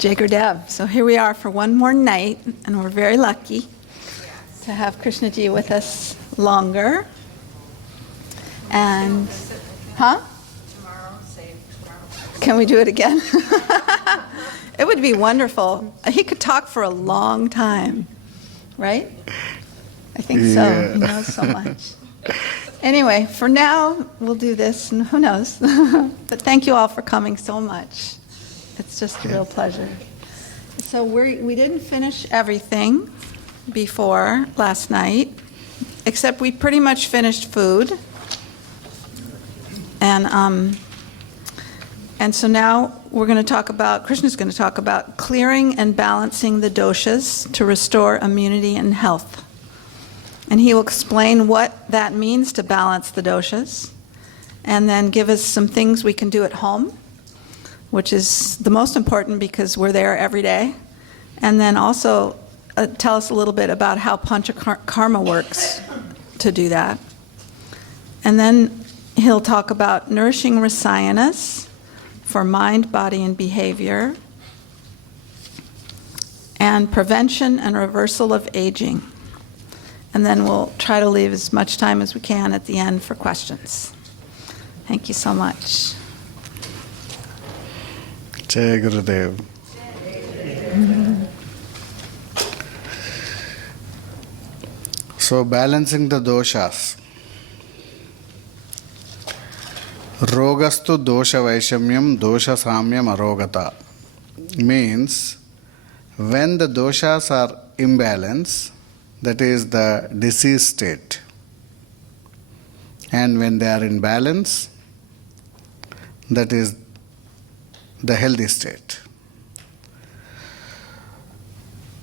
Jager Dev. So here we are for one more night, and we're very lucky to have Krishna Ji with us longer. And, huh? Tomorrow, save tomorrow. Can we do it again? It would be wonderful. He could talk for a long time, right? I think so. He knows so much. Anyway, for now, we'll do this, and who knows? But thank you all for coming so much. It's just a real pleasure. So we didn't finish everything before last night, except we pretty much finished food. And so now we're going to talk about, Krishna's going to talk about clearing and balancing the doshas to restore immunity and health. And he will explain what that means to balance the doshas, and then give us some things we can do at home, which is the most important because we're there every day. And then also tell us a little bit about how Panchakarma works to do that. And then he'll talk about nourishing RASAYANAS for mind, body, and behavior, and prevention and reversal of aging. And then we'll try to leave as much time as we can at the end for questions. Thank you so much. Jai Gurudev. So, balancing the doshas. Rogastu dosha vaishamyam dosha samyam arogata means when the doshas are imbalanced, that is the disease state. And when they are in balance, that is the healthy state.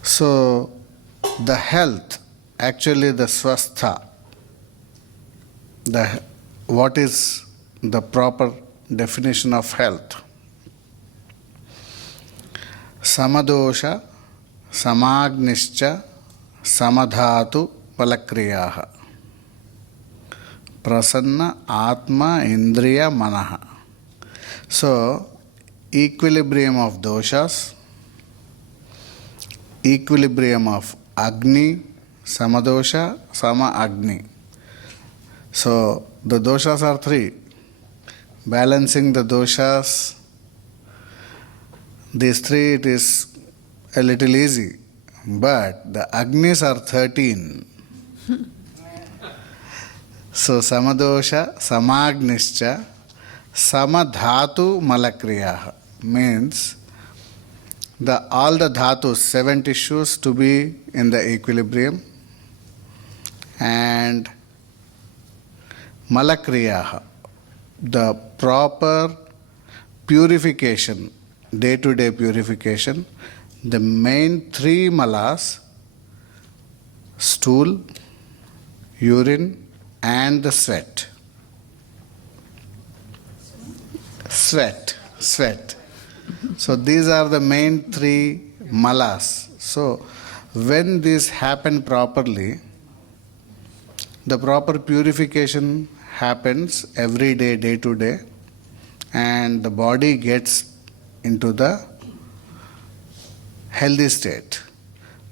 So, the health, actually the swastha, what is the proper definition of health? Samadosha, samagnischa, samadhatu palakriyaha. Prasanna atma indriya manaha. So, equilibrium of doshas, equilibrium of Agni, samadosha, sama Agni. So, the doshas are three. Balancing the doshas, these three, it is a little easy. But the Agnis are 13. So, samadosha, samagnischa, samadhatu malakriyaha means all the dhatus, 7 tissues to be in the equilibrium, and malakriyaha, the proper purification, day-to-day purification. The main three malas, stool, urine, and the sweat. Sweat. So these are the main three malas. So when these happen properly, the proper purification happens every day, day to day, and the body gets into the healthy state.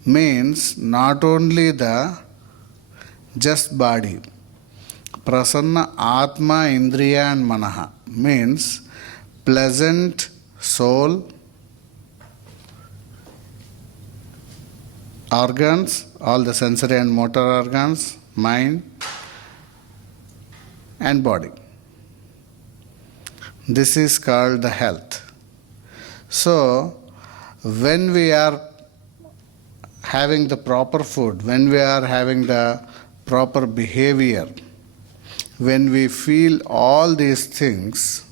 Means not only the just body. Prasanna atma indriya and manaha means pleasant soul, organs, all the sensory and motor organs, mind and body. This is called the health. So, when we are having the proper food, when we are having the proper behavior, when we feel all these things,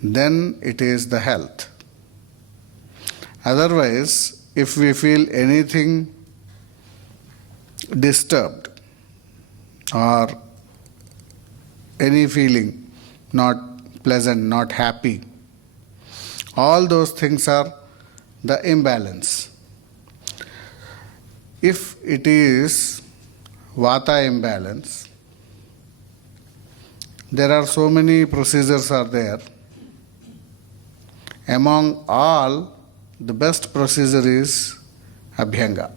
then it is the health. Otherwise, if we feel anything disturbed or any feeling not pleasant, not happy, all those things are the imbalance. If it is vata imbalance, there are so many procedures are there. Among all, the best procedure is Abhyanga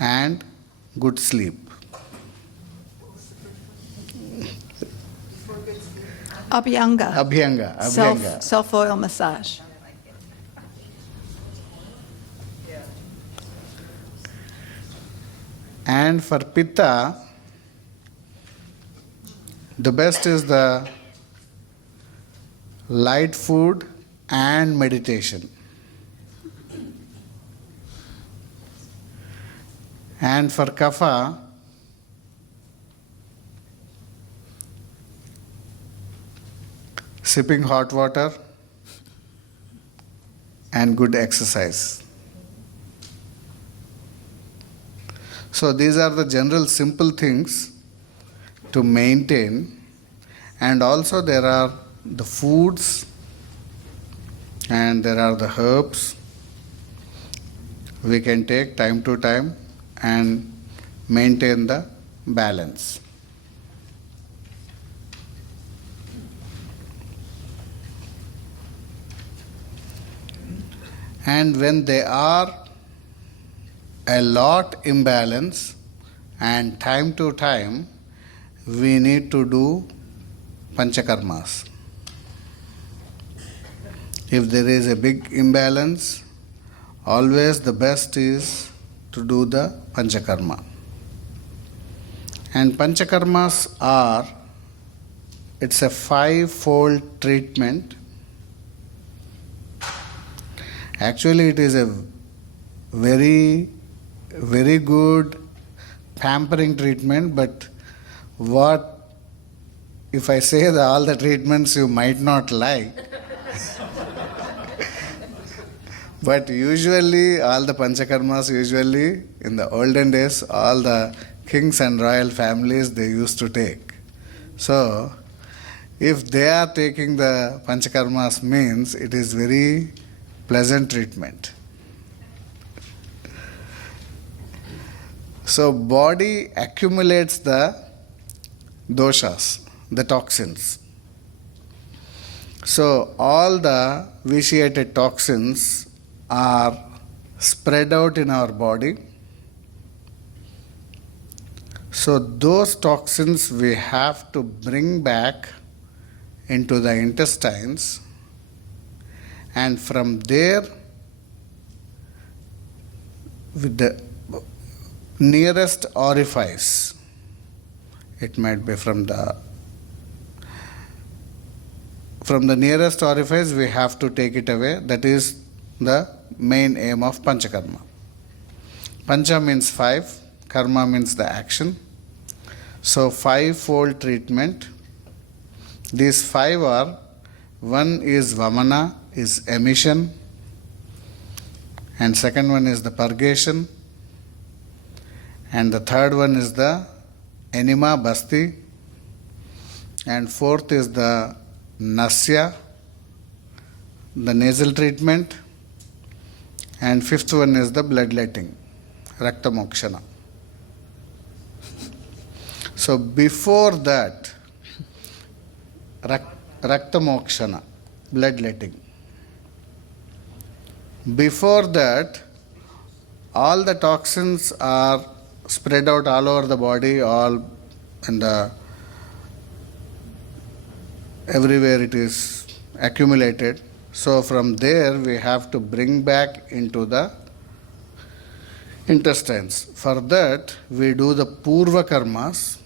and good sleep. Abhyanga. Abhyanga. Self-oil massage. And for Pitta, the best is the light food and meditation. And for Kapha, sipping hot water and good exercise. So these are the general simple things to maintain, and also there are the foods and there are the herbs we can take time to time and maintain the balance. And when they are a lot imbalance, and time to time we need to do Panchakarmas. If there is a big imbalance, always the best is to do the Panchakarma. And Panchakarmas are, it's a 5-fold treatment. Actually, it is a very good pampering treatment, but what if I say that all the treatments you might not like? But usually, all the Panchakarmas, usually in the olden days, all the kings and royal families, they used to take. So, if they are taking the Panchakarmas, means it is very pleasant treatment. So, body accumulates the doshas, the toxins. So, all the vitiated toxins are spread out in our body. So, those toxins we have to bring back into the intestines, and from there, with the nearest orifice, it might be from the nearest orifice, we have to take it away. That is the main aim of Panchakarma. Pancha means 5, karma means the action. So 5-fold treatment. These 5 are, one is Vamana, is emission, and second one is the purgation, and the third one is the enema, basti, and fourth is the nasya, the nasal treatment, and fifth one is the bloodletting, rakta mokshana. So before that, rakta mokshana, bloodletting. Before that, all the toxins are spread out all over the body, all in the everywhere it is accumulated. So from there we have to bring back into the intestines. For that we do the purva karmas.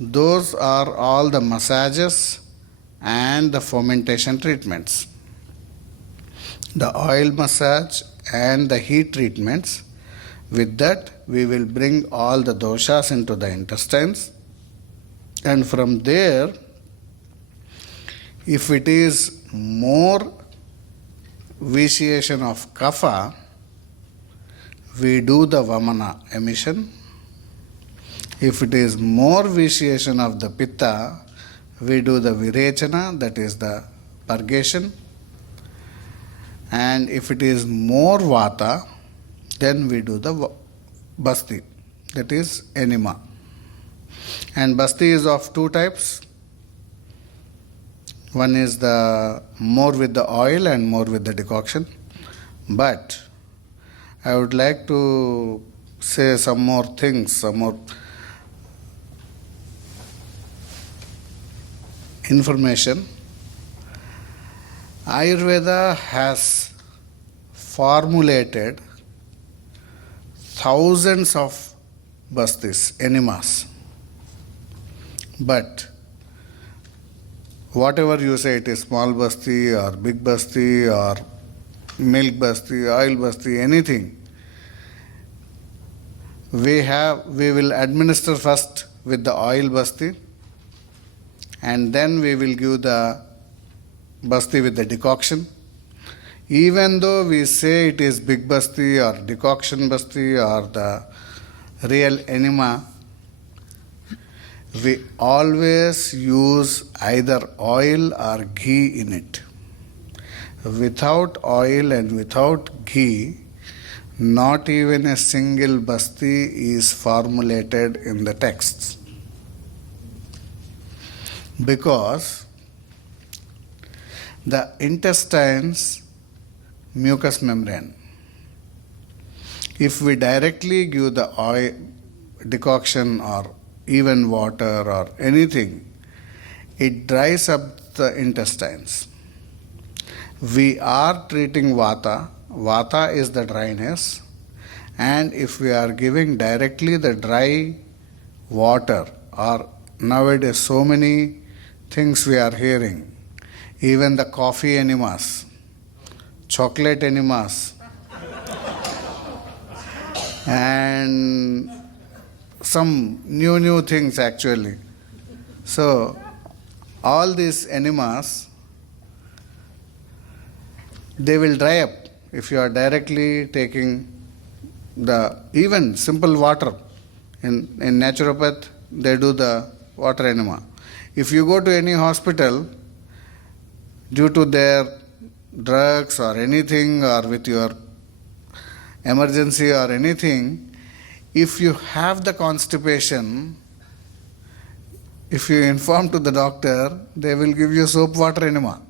Those are all the massages and the fermentation treatments. The oil massage and the heat treatments. With that, we will bring all the doshas into the intestines, and from there, if it is more vitiation of kapha, we do the vamana, emission. If it is more vitiation of the pitta, we do the virechana, that is the purgation. And if it is more vata, then we do the basti, that is enema. And basti is of 2 types. One is the more with the oil and more with the decoction. But I would like to say some more things, some more information. Ayurveda has formulated thousands of bastis, enemas. But whatever you say, it is small basti or big basti or milk basti, oil basti, anything, we will administer first with the oil basti, and then we will give the basti with the decoction. Even though we say it is big basti or decoction basti or the real enema, we always use either oil or ghee in it. Without oil and without ghee, not even a single basti is formulated in the texts. Because the intestines mucous membrane, if we directly give the oil decoction or even water or anything, it dries up the intestines. We are treating vata. Vata is the dryness, and if we are giving directly the dry water, or nowadays so many things we are hearing, even the coffee enemas, chocolate enemas, and some new things actually. So all these enemas, they will dry up if you are directly taking the even simple water. In naturopath, they do the water enema. If you go to any hospital, due to their drugs or anything, or with your emergency or anything, if you have the constipation, if you inform to the doctor, they will give you soap water enema.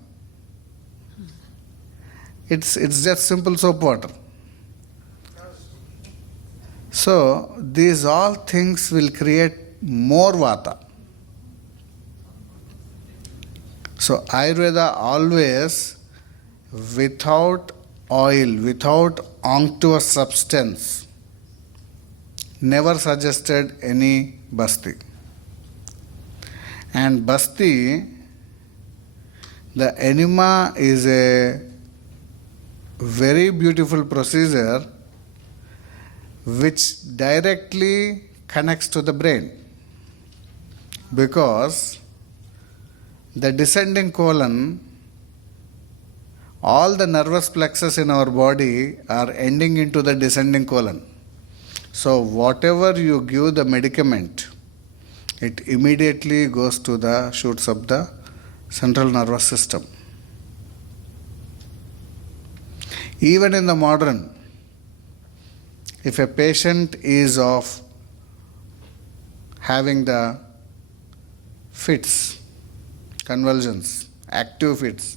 It's just simple soap water. So these all things will create more vata. So Ayurveda always, without oil, without unctuous substance, never suggested any basti. And basti, the enema is a very beautiful procedure which directly connects to the brain, because the descending colon, all the nervous plexus in our body are ending into the descending colon. So whatever you give the medicament, it immediately goes to the shoots of the central nervous system. Even in the modern, if a patient is of having the fits, convulsions, active fits,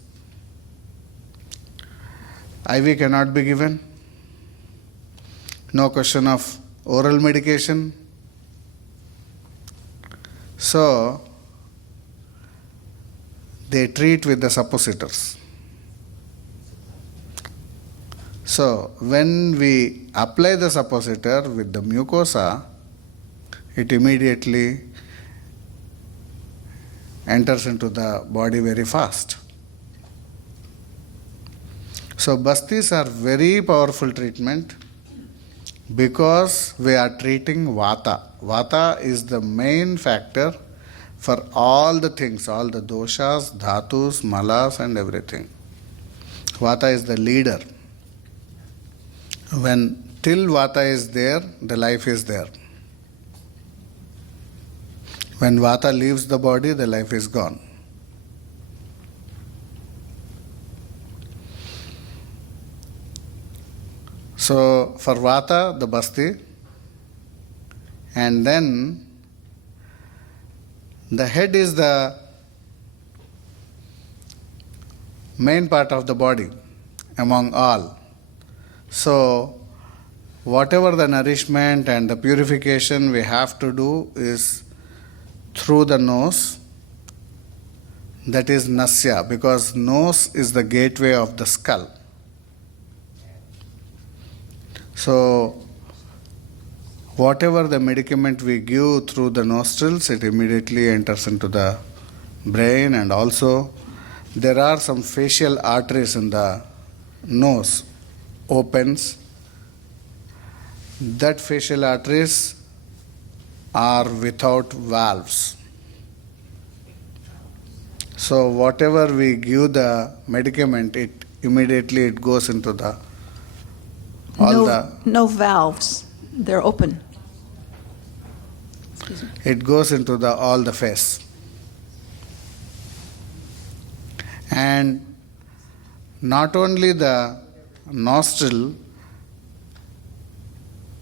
IV cannot be given. No question of oral medication. So they treat with the suppositors. So when we apply the suppositor with the mucosa, it immediately enters into the body very fast. So bastis are very powerful treatment because we are treating vata. Vata is the main factor for all the things, all the doshas, dhatus, malas and everything. Vata is the leader. When till vata is there, the life is there. When vata leaves the body, the life is gone. So for vata, the basti, and then the head is the main part of the body among all. So, whatever the nourishment and the purification we have to do is through the nose. That is nasya, because nose is the gateway of the skull. So, whatever the medicament we give through the nostrils, it immediately enters into the brain, and also there are some facial arteries in the nose, opens. That facial arteries are without valves. So whatever we give the medicament, it immediately it goes into the No valves, they're open. it goes into the all the face. And not only the nostril,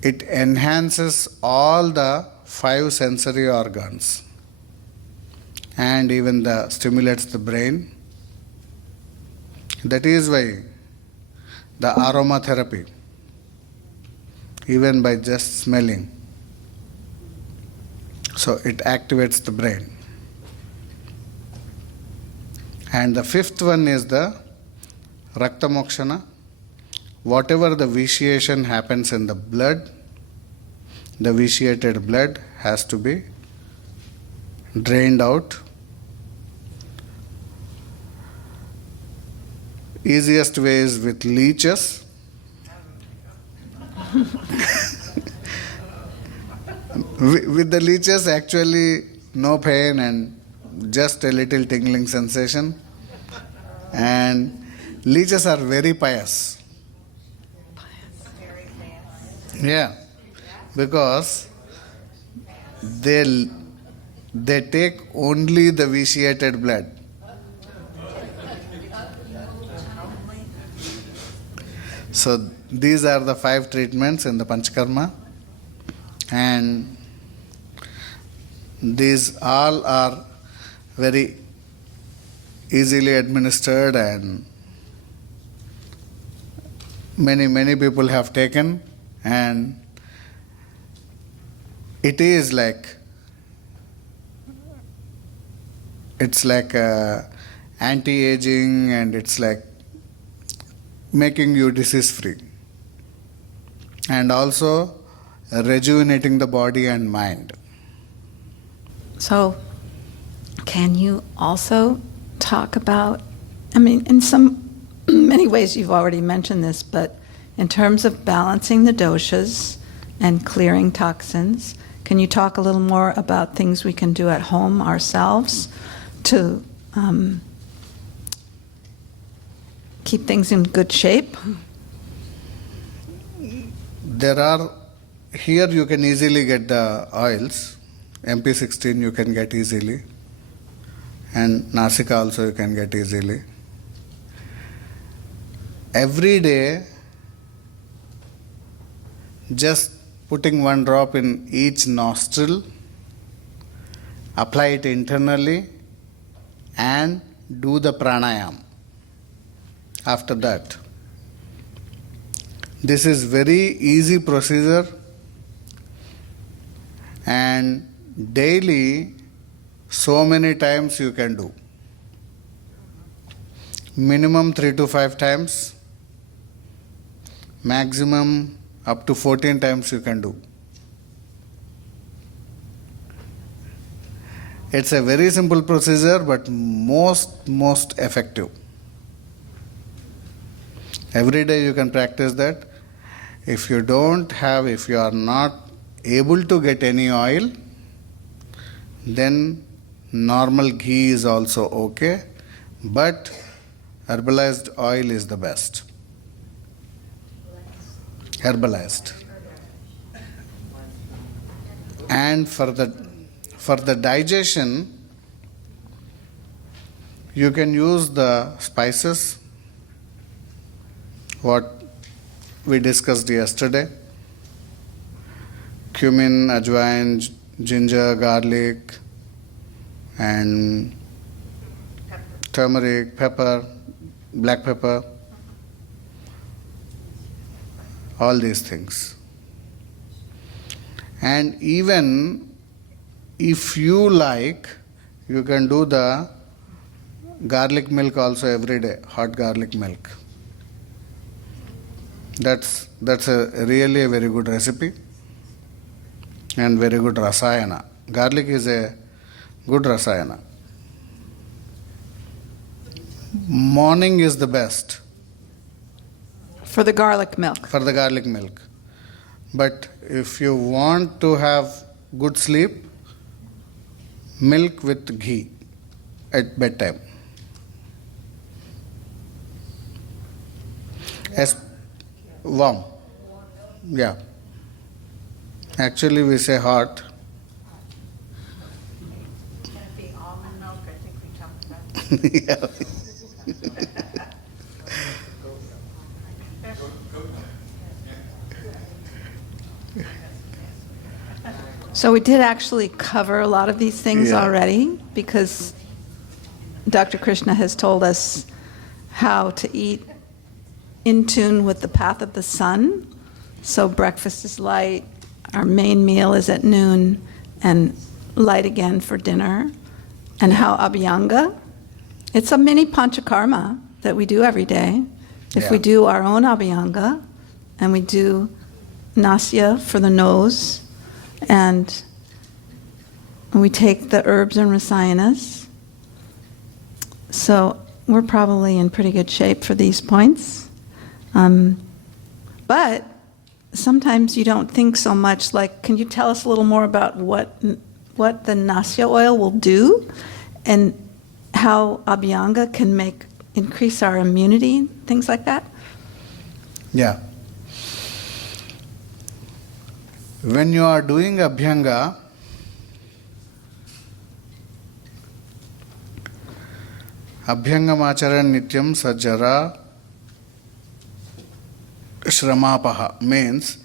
it enhances all the 5 sensory organs, and even the stimulates the brain. That is why the aromatherapy, even by just smelling, so it activates the brain. And the 5th one is the raktamokshana. Whatever the vitiation happens in the blood, the vitiated blood has to be drained out. Easiest way is with leeches. With the leeches, actually no pain and just a little tingling sensation. And leeches are very pious. Very fast. Yeah, because they take only the vitiated blood. So these are the 5 treatments in the Panchakarma, and these all are very easily administered, and many people have taken, and it is like it's like anti-aging, and it's like making you disease free, and also rejuvenating the body and mind. So, can you also talk about, I mean, in some many ways you've already mentioned this, but in terms of balancing the doshas and clearing toxins, can you talk a little more about things we can do at home ourselves to keep things in good shape? There are, here you can easily get the oils. MP16 you can get easily, and Nasika also you can get easily. Every day, just putting 1 drop in each nostril, apply it internally, and do the pranayam after that. This is very easy procedure, and daily so many times you can do. Minimum 3 to 5 times, maximum up to 14 times you can do. It's a very simple procedure, but most effective. Every day you can practice that. If you are not able to get any oil, then normal ghee is also okay, but herbalized oil is the best. Herbalized. And for the digestion, you can use the spices, what we discussed yesterday: cumin, ajwain, ginger, garlic, and turmeric, pepper. black pepper, all these things. And even if you like, you can do the garlic milk also every day, hot garlic milk. That's really a very good recipe and very good rasayana. Garlic is a good rasayana. Morning is the best For the garlic milk. for the garlic milk. But if you want to have good sleep, milk with ghee at bedtime. As warm. Yeah. Actually, we say hot. Can it be almond milk? I think we talked about that. Yeah. So we did actually cover a lot of these things Yeah. already, because Dr. Krishna has told us how to eat in tune with the path of the sun. So breakfast is light, our main meal is at noon, and light again for dinner. And how Abhyanga, it's a mini Panchakarma that we do every day. If we Yeah. do our own Abhyanga, and we do Nasya for the nose, and we take the herbs and rasayanas. So we're probably in pretty good shape for these points. But sometimes you don't think so much. Like, can you tell us a little more about what the Nasya oil will do, and how Abhyanga can increase our immunity, things like that? Yeah. When you are doing Abhyanga, Abhyangam acharan nityam sajara shramapaha means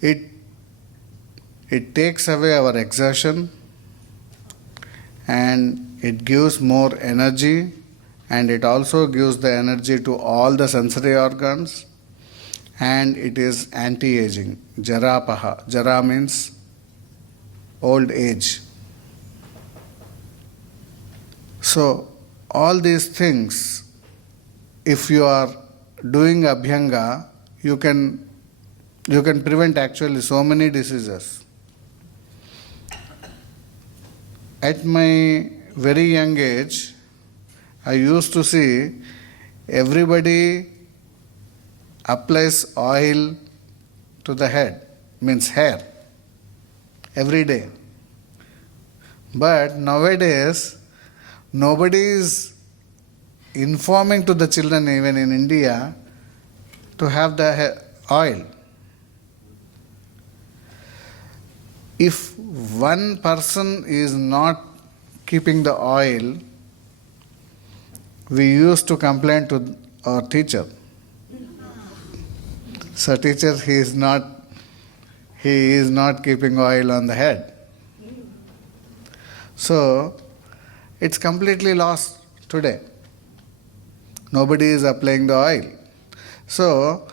it takes away our exertion and it gives more energy, and it also gives the energy to all the sensory organs, and it is anti-aging. Jarapaha. Jara means old age. So all these things, if you are doing Abhyanga, you can prevent actually so many diseases. At my very young age, I used to see everybody applies oil to the head, means hair, every day. But nowadays, nobody is informing to the children, even in India, to have the oil. If one person is not keeping the oil, we used to complain to our teacher. So teacher, he is not keeping oil on the head. So it's completely lost today. Nobody is applying the oil. So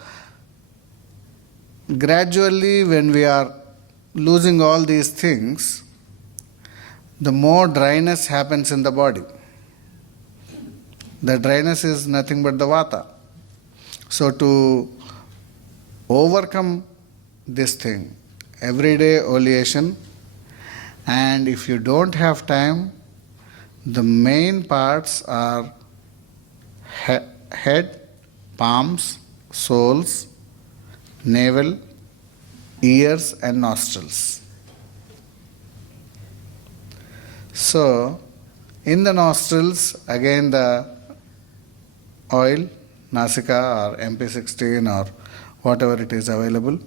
gradually, when we are losing all these things, the more dryness happens in the body. The dryness is nothing but the vata. So to overcome this thing, everyday oleation, and if you don't have time, the main parts are head, palms, soles, navel, ears and nostrils. So, in the nostrils, again the oil, Nasika or MP16 or whatever it is available.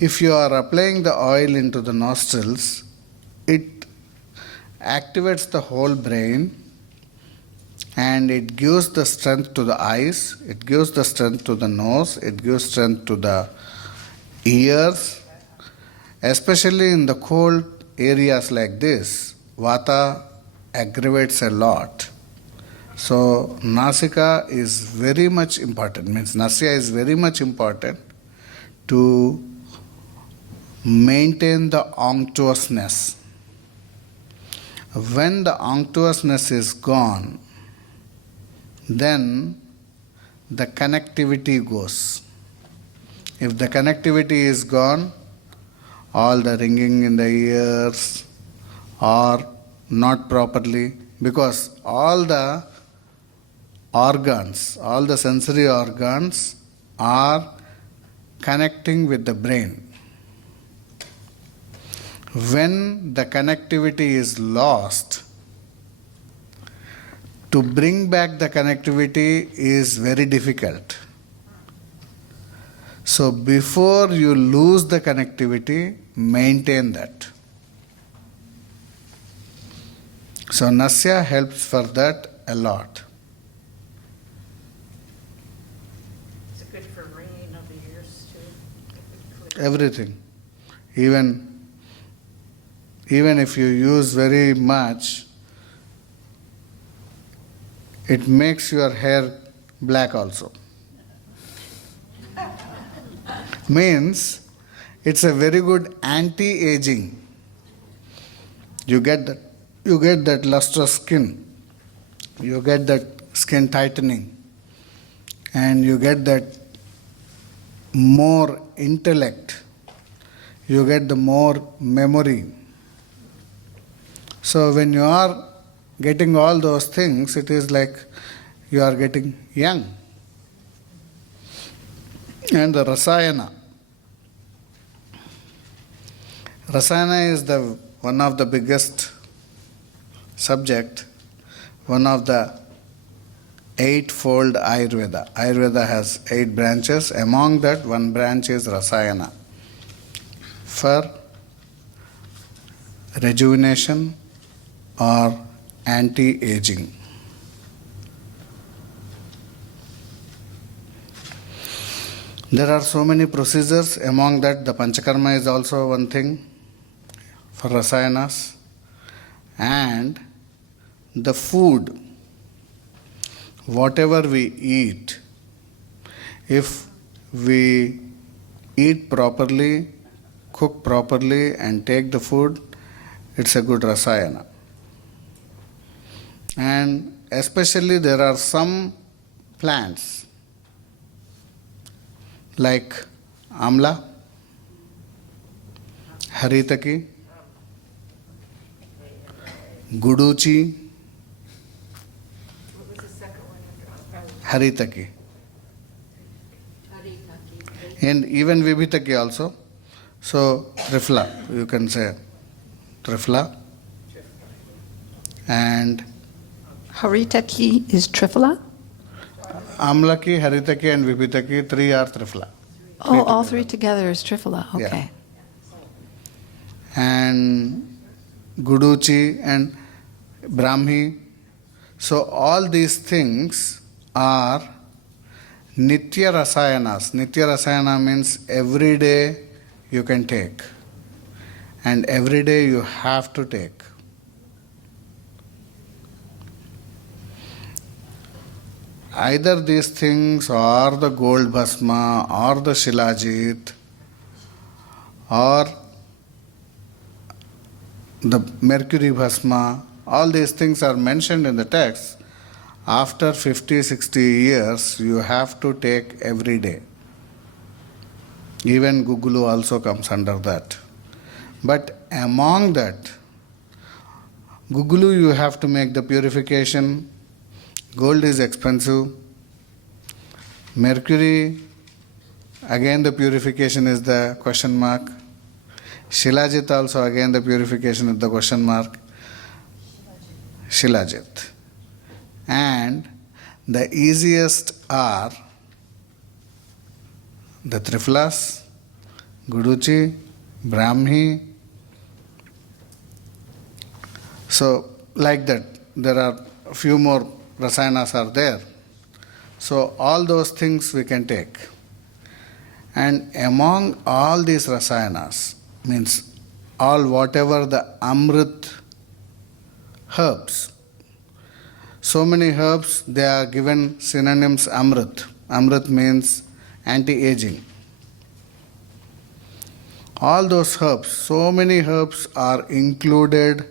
If you are applying the oil into the nostrils, it activates the whole brain and it gives the strength to the eyes, it gives the strength to the nose, it gives strength to the ears, especially in the cold areas like this. Vata aggravates a lot. So Nasika is very much important, means Nasya is very much important to maintain the unctuousness. When the unctuousness is gone, then the connectivity goes. If the connectivity is gone, all the ringing in the ears or not properly, because all the organs, all the sensory organs are connecting with the brain. When the connectivity is lost, to bring back the connectivity is very difficult. So before you lose the connectivity, maintain that. So Nasya helps for that a lot. Is it good for ringing of the ears too? Everything. Even if you use very much, it makes your hair black also. Means it's a very good anti-aging. You get that lustrous skin, you get that skin tightening, and you get that more intellect, you get the more memory. So when you are getting all those things, it is like you are getting young. And the Rasayana. Rasayana is one of the biggest subject, one of the eightfold Ayurveda. Ayurveda has 8 branches. Among that, one branch is Rasayana. For rejuvenation or anti-aging. There are so many procedures. Among that, the Panchakarma is also one thing for Rasayanas. And the food, whatever we eat, if we eat properly, cook properly and take the food, it's a good Rasayana. And especially there are some plants like amla, haritaki, guduchi, What was the second one? haritaki, and even vibhitaki also. So trifla, you can say trifla. And Haritaki is triphala? amlaki, haritaki and vibhitaki, 3 are trifla. Oh, all 3 together is triphala, okay. And guduchi and brahmi. So all these things are nitya rasayanas. Nitya rasayana means every day you can take. And every day you have to take. Either these things or the gold bhasma or the shilajit or the mercury bhasma, all these things are mentioned in the text. After 50, 60 years, you have to take every day. Even Gugulu also comes under that. But among that, Gugulu you have to make the purification. Gold is expensive. Mercury, again the purification is the question mark. Shilajit also, again the purification is the question mark. Shilajit. And the easiest are the Triflas, Guduchi, Brahmi. So, like that, there are a few more rasayanas are there. So, all those things we can take. And among all these rasayanas, means all whatever the amrit herbs. So many herbs, they are given synonyms Amrit. Amrit means anti-aging. All those herbs, so many herbs are included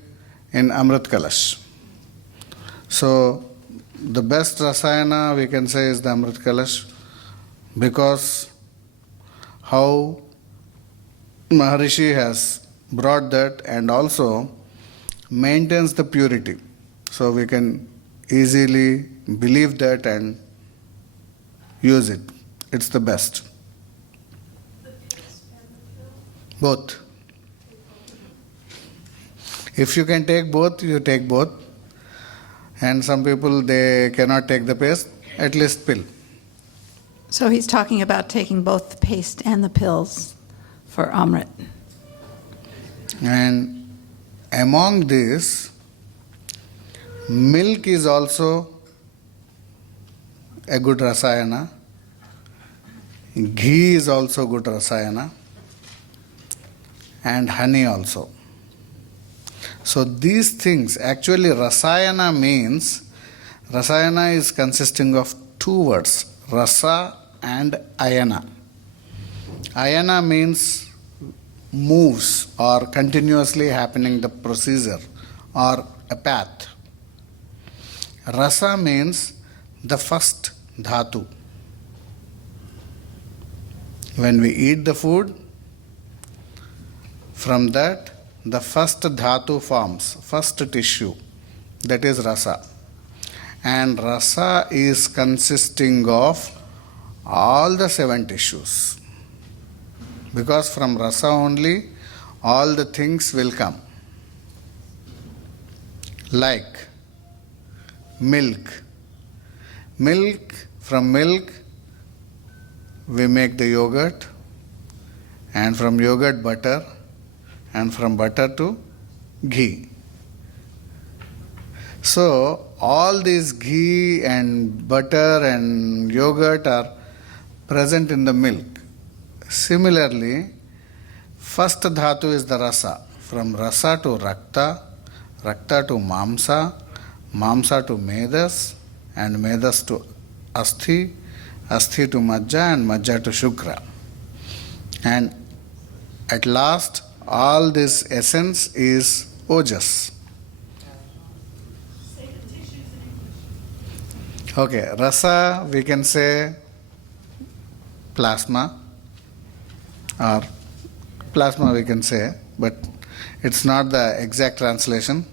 in Amrit Kalash. So, the best Rasayana we can say is the Amrit Kalash, because how Maharishi has brought that and also maintains the purity. So, we can easily believe that and use it. It's the best. Both. If you can take both, you take both. And some people, they cannot take the paste, at least pill. So he's talking about taking both the paste and the pills for Amrit. And among this, milk is also a good rasayana. Ghee is also good rasayana. And honey also. So these things, actually rasayana means, rasayana is consisting of two words, rasa and ayana. Ayana means moves or continuously happening the procedure or a path. Rasa means the first dhatu. When we eat the food, from that the first dhatu forms, first tissue, that is rasa. And rasa is consisting of all the 7 tissues. Because from rasa only all the things will come. Like milk. From milk we make the yogurt, and from yogurt butter, and from butter to ghee. So all these ghee and butter and yogurt are present in the milk. Similarly, first dhatu is the rasa. From rasa to rakta, rakta to mamsa, mamsa to medas, and medas to asthi, asthi to majja, and majja to shukra. And at last, all this essence is ojas. Okay, rasa we can say plasma, or plasma we can say, but it's not the exact translation.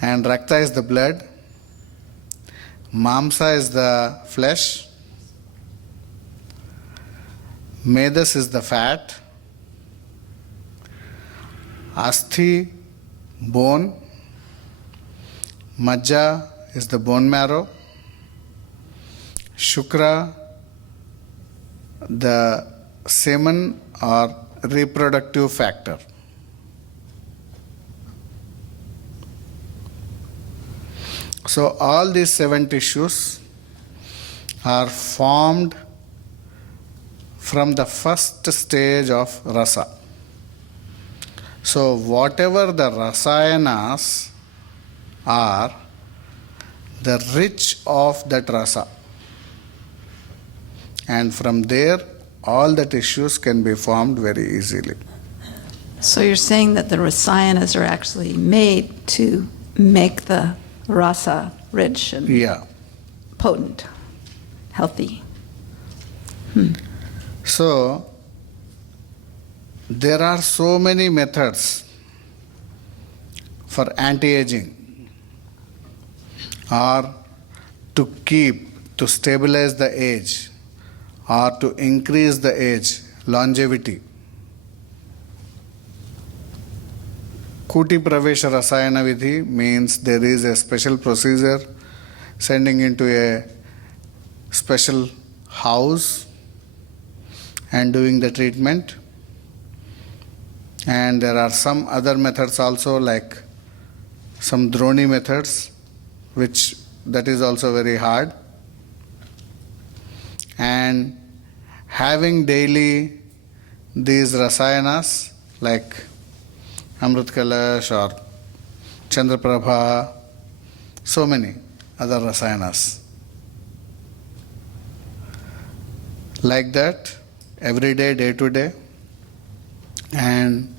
And rakta is the blood, mamsa is the flesh, medas is the fat, asthi, bone, majja is the bone marrow, shukra, the semen or reproductive factor. So all these 7 tissues are formed from the first stage of rasa. So whatever the rasayanas are, the rich of that rasa. And from there, all the tissues can be formed very easily. So you're saying that the rasayanas are actually made to make the rasa rich and potent, healthy. So, there are so many methods for anti-aging or to stabilize the age or to increase the age, longevity. Kuti Pravesha Rasayana Vidhi means there is a special procedure sending into a special house and doing the treatment. And there are some other methods also, like some droni methods, which that is also very hard. And having daily these rasayanas like Amrit Kalash or Chandraprabha so many other rasayanas. Like that, every day, day to day. And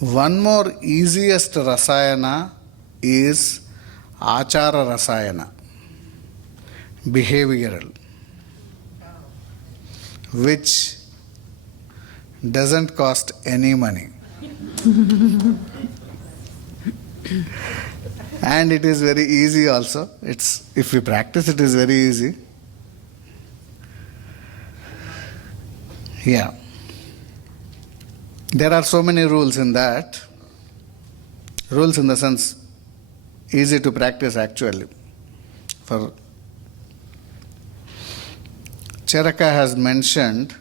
one more easiest rasayana is achara rasayana, behavioral, which doesn't cost any money. And it is very easy also. If we practice, it is very easy. Yeah. There are so many rules in that. Rules in the sense, easy to practice actually. For Charaka has mentioned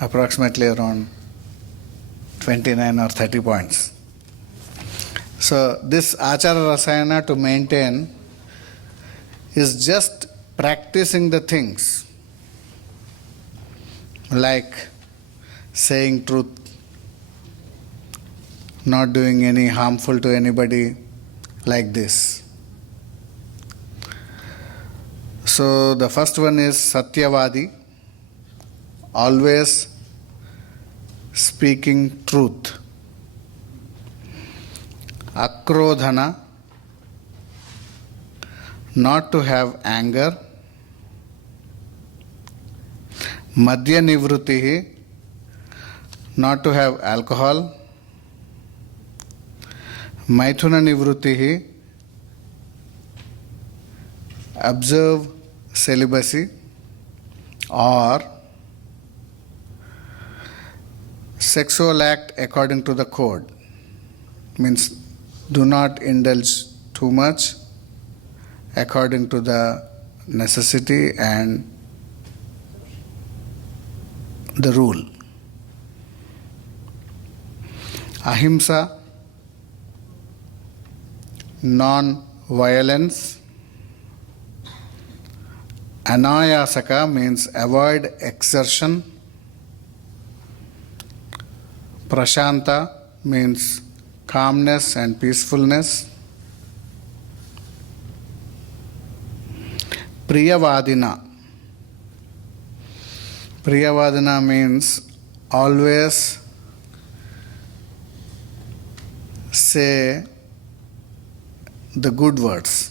approximately around 29 or 30 points. So this Achara Rasayana to maintain is just practicing the things like saying truth, not doing any harmful to anybody, like this. So the first one is Satyavadi, always speaking truth. Akrodhana, not to have anger. Madhya Nivrutihi, not to have alcohol. Maithuna Nivrutihi, observe celibacy, or sexual act according to the code. Means do not indulge too much according to the necessity and the rule. Ahimsa, non-violence. Anayasaka means avoid exertion. Prashanta means calmness and peacefulness. Priyavadina. Priyavadina means always say the good words.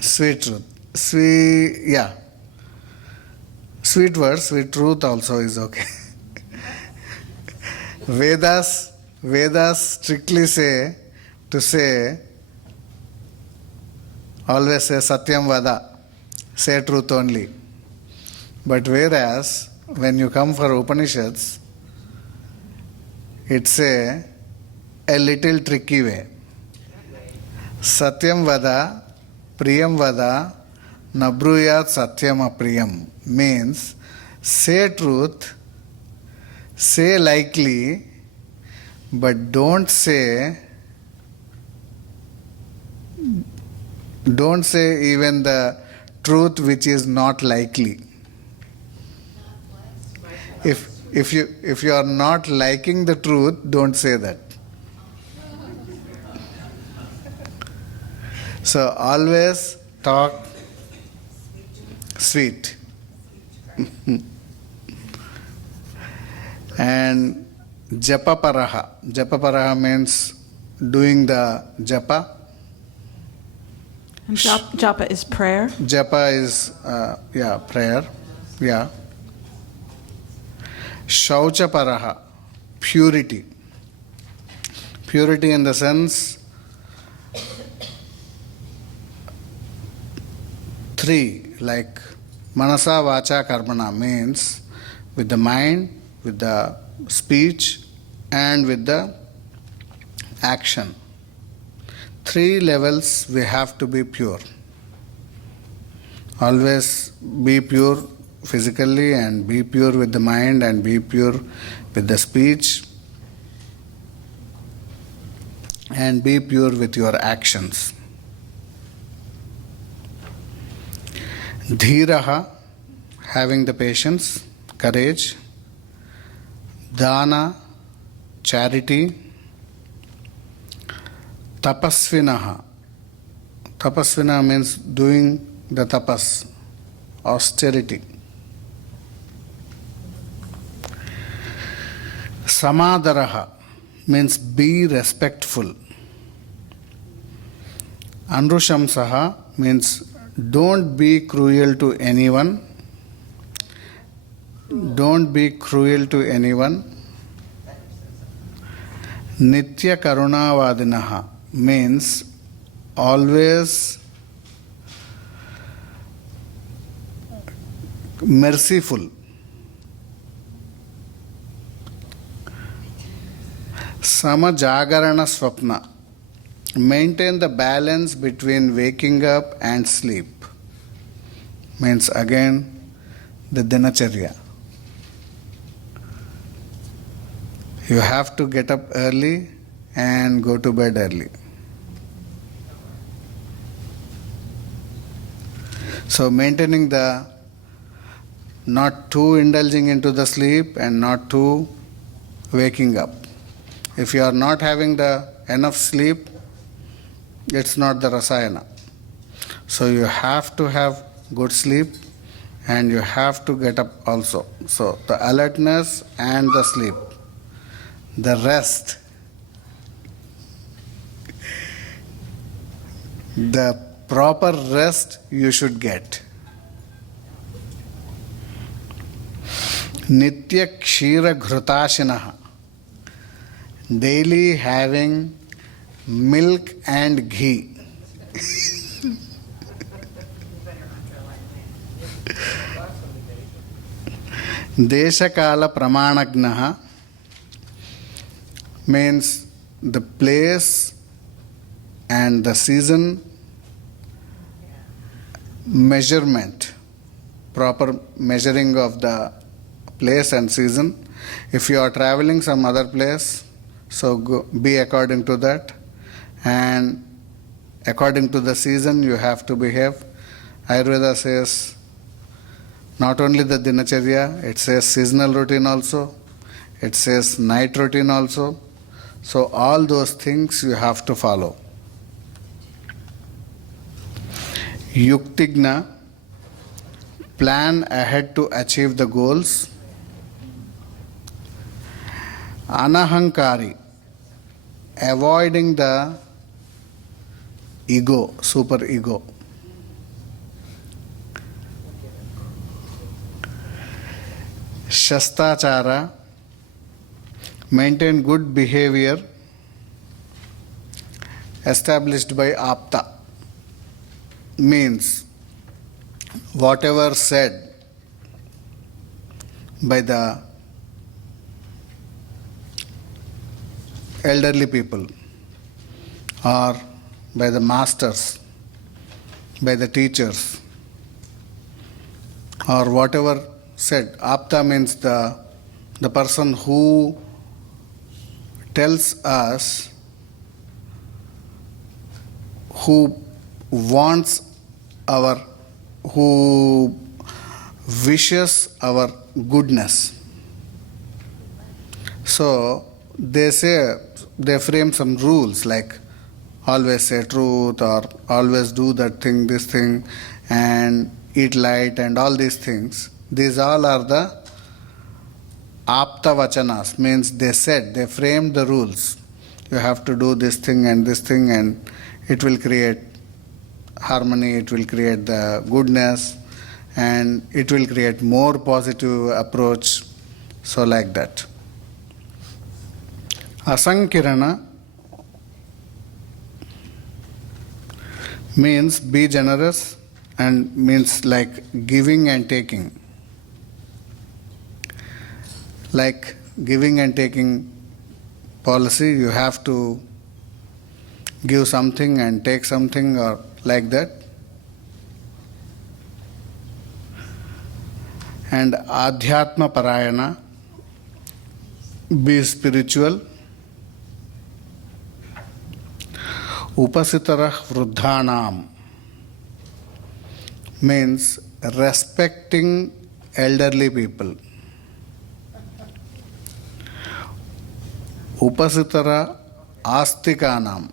Sweet truth. Sweet words, sweet truth also is okay. Vedas strictly say always say Satyam Vada, say truth only. But whereas when you come for Upanishads, it's a little tricky way. Satyam Vada, Priyam Vada, Nabruyat Satyam Apriyam means say truth, say likely, but don't say even the truth which is not likely. If you are not liking the truth, don't say that. So always talk sweet. And japa paraha. Japa paraha means doing the japa. And japa is prayer. Japa is prayer. Yeah. Shaucha paraha, purity. Purity in the sense 3, like manasa vacha karmana means with the mind, with the speech, and with the action. 3 levels we have to be pure. Always be pure physically, and be pure with the mind, and be pure with the speech, and be pure with your actions. Dhiraha, having the patience, courage. Dana, charity. tapasvinaha. Tapasvina means doing the tapas, austerity. Samadaraha means be respectful. Anrushamsaha means don't be cruel to anyone. Don't be cruel to anyone. Nitya karunavadinaha means always merciful. Samajagarana swapna. Maintain the balance between waking up and sleep. Means again the dinacharya. You have to get up early and go to bed early. So maintaining the not too indulging into the sleep and not too waking up. If you are not having the enough sleep, it's not the rasayana. So you have to have good sleep and you have to get up also. So the alertness and the sleep. The rest, the proper rest you should get. Nitya kshira ghrutasinaha. Daily having milk and ghee. Deshakala pramanagnaha means the place and the season measurement, proper measuring of the place and season. If you are traveling some other place, so be according to that, and according to the season you have to behave. Ayurveda says not only the dinacharya, it says seasonal routine also, it says night routine also. So all those things you have to follow. Yuktigna, plan ahead to achieve the goals. Anahankari, avoiding the ego, super ego. Shastachara, maintain good behavior established by apta. Means whatever said by the elderly people or by the masters, by the teachers, or whatever said. Apta means the person who tells us, who wants our, who wishes our goodness. So they say, they frame some rules like always say truth or always do that thing, this thing, and eat light and all these things. These all are the apta vachanas, means they said, they framed the rules. You have to do this thing, and it will create harmony, it will create the goodness, and it will create more positive approach. So like that. Asankirana means be generous, and means like giving and taking. Like giving and taking policy, you have to give something and take something, or like that. And adhyatma parayana, be spiritual. Upasitarah vruddhanam means respecting elderly people. Upasitara astikanam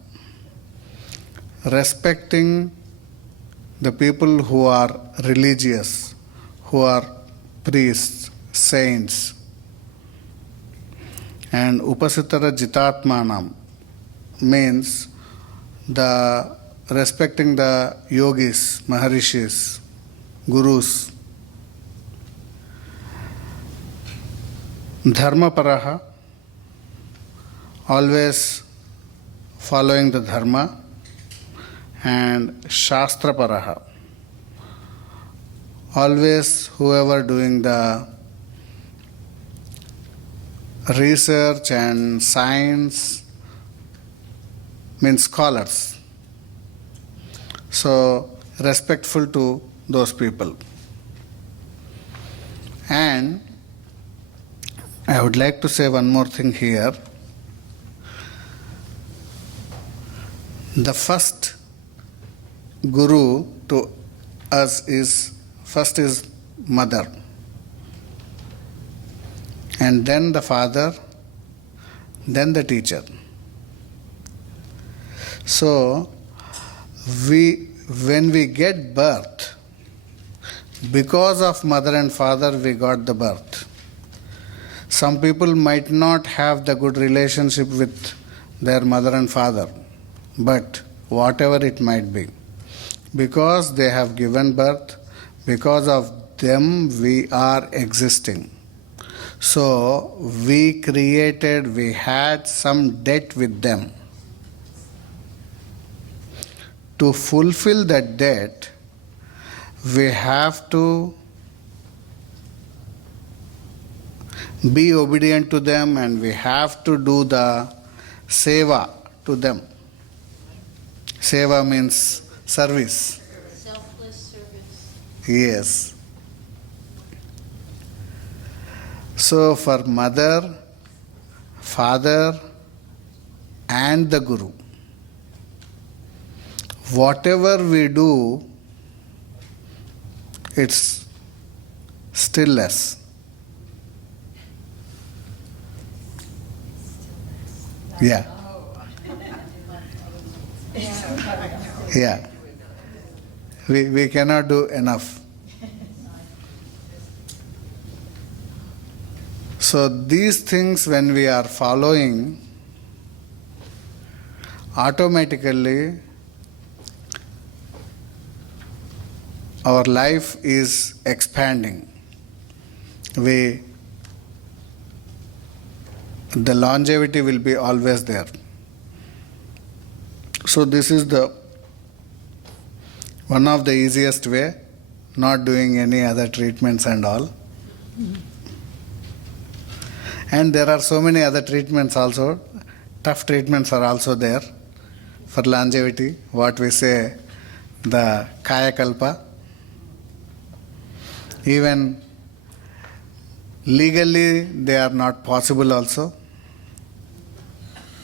respecting the people who are religious, who are priests, saints. And upasitara jitatmanam means the respecting the yogis, maharishis, gurus. Dharmaparaha, always following the dharma. And shastraparaha, always whoever doing the research and science, means scholars. So respectful to those people. And I would like to say one more thing here. The first Guru to us is first is mother, and then the father, then the teacher. So when we get birth, because of mother and father we got the birth. Some people might not have the good relationship with their mother and father, but whatever it might be, because they have given birth, because of them we are existing. So we had some debt with them. To fulfill that debt, we have to be obedient to them, and we have to do the seva to them. Seva means service. Selfless service. Yes. So for mother, father, and the Guru, whatever we do, it's still less. Yeah. Yeah. We cannot do enough. So these things when we are following, automatically our life is expanding. The longevity will be always there. So this is the one of the easiest way, not doing any other treatments and all. And there are so many other treatments also. Tough treatments are also there for longevity. What we say, the Kaya Kalpa. Even legally they are not possible also.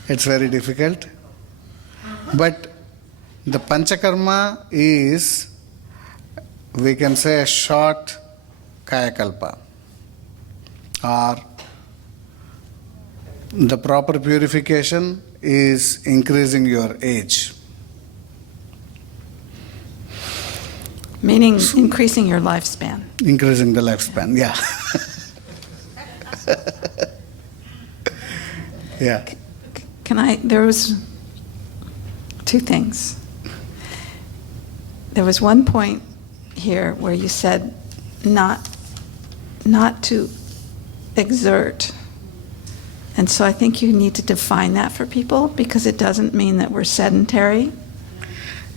It's very difficult. But the Panchakarma is, we can say, a short Kaya Kalpa, or the proper purification is increasing your age. Meaning increasing your lifespan. Increasing the lifespan, yeah. Yeah. There was two things. There was one point here where you said not to exert. And so I think you need to define that for people, because it doesn't mean that we're sedentary.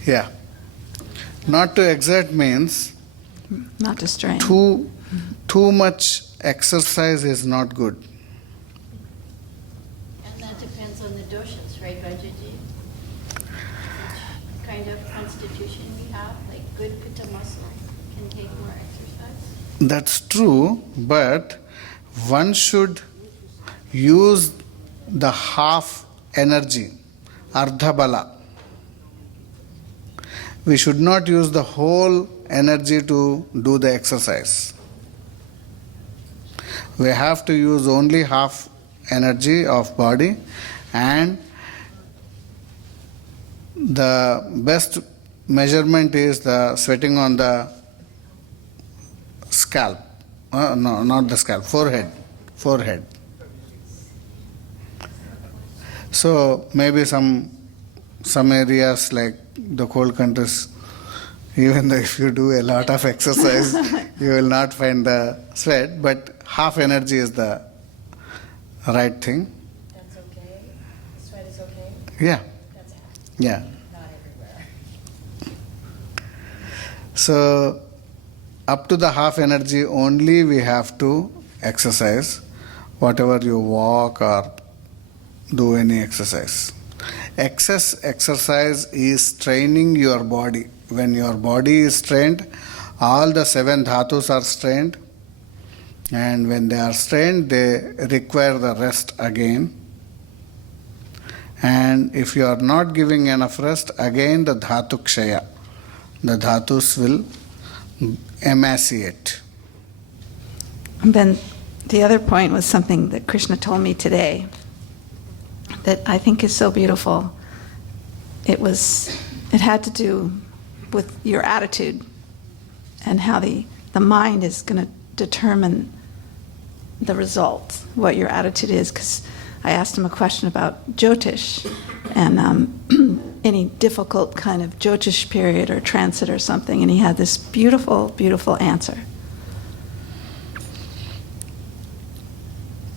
Yeah. Not to exert means Not to strain. too much exercise is not good. And that depends on the doshas, right, Vaidya? Which kind of constitution we have, like good pitta muscle can take more exercise. That's true, but one should use the half energy, ardha bala. We should not use the whole energy to do the exercise. We have to use only half energy of body, and the best measurement is the sweating on the scalp. No, not the scalp, forehead. Forehead. So maybe some areas like the cold countries, even though if you do a lot of exercise, you will not find the sweat, but half energy is the right thing. That's okay? Sweat is okay? Yeah, That's half, yeah. not everywhere. So up to the half energy only we have to exercise, whatever you walk or do any exercise. Excess exercise is training your body. When your body is trained, all the 7 dhatus are strained, and when they are strained, they require the rest again. And if you are not giving enough rest, again the dhatu kshaya, the dhatus will emaciate. And then the other point was something that Krishna told me today that I think is so beautiful. It had to do with your attitude and how the mind is going to determine the result, what your attitude is. Because I asked him a question about Jyotish and any difficult kind of Jyotish period or transit or something, and he had this beautiful, beautiful answer.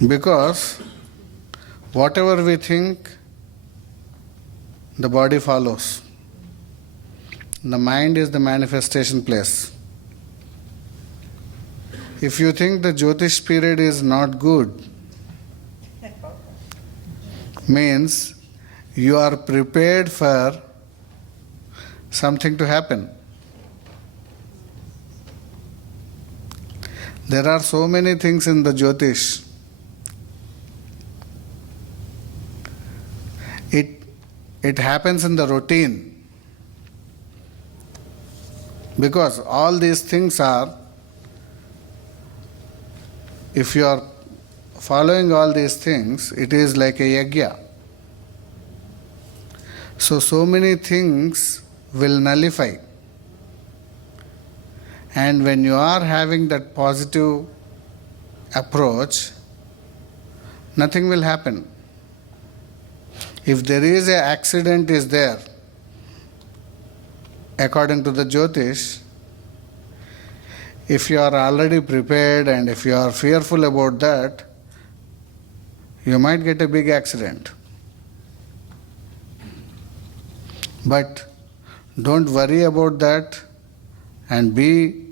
Because whatever we think, the body follows. The mind is the manifestation place. If you think the Jyotish period is not good, means you are prepared for something to happen. There are so many things in the Jyotish. It happens in the routine. Because all these things are, if you are following all these things, it is like a yajna. So many things will nullify. And when you are having that positive approach, nothing will happen. If there is an accident is there, according to the Jyotish, if you are already prepared and if you are fearful about that, you might get a big accident. But don't worry about that and be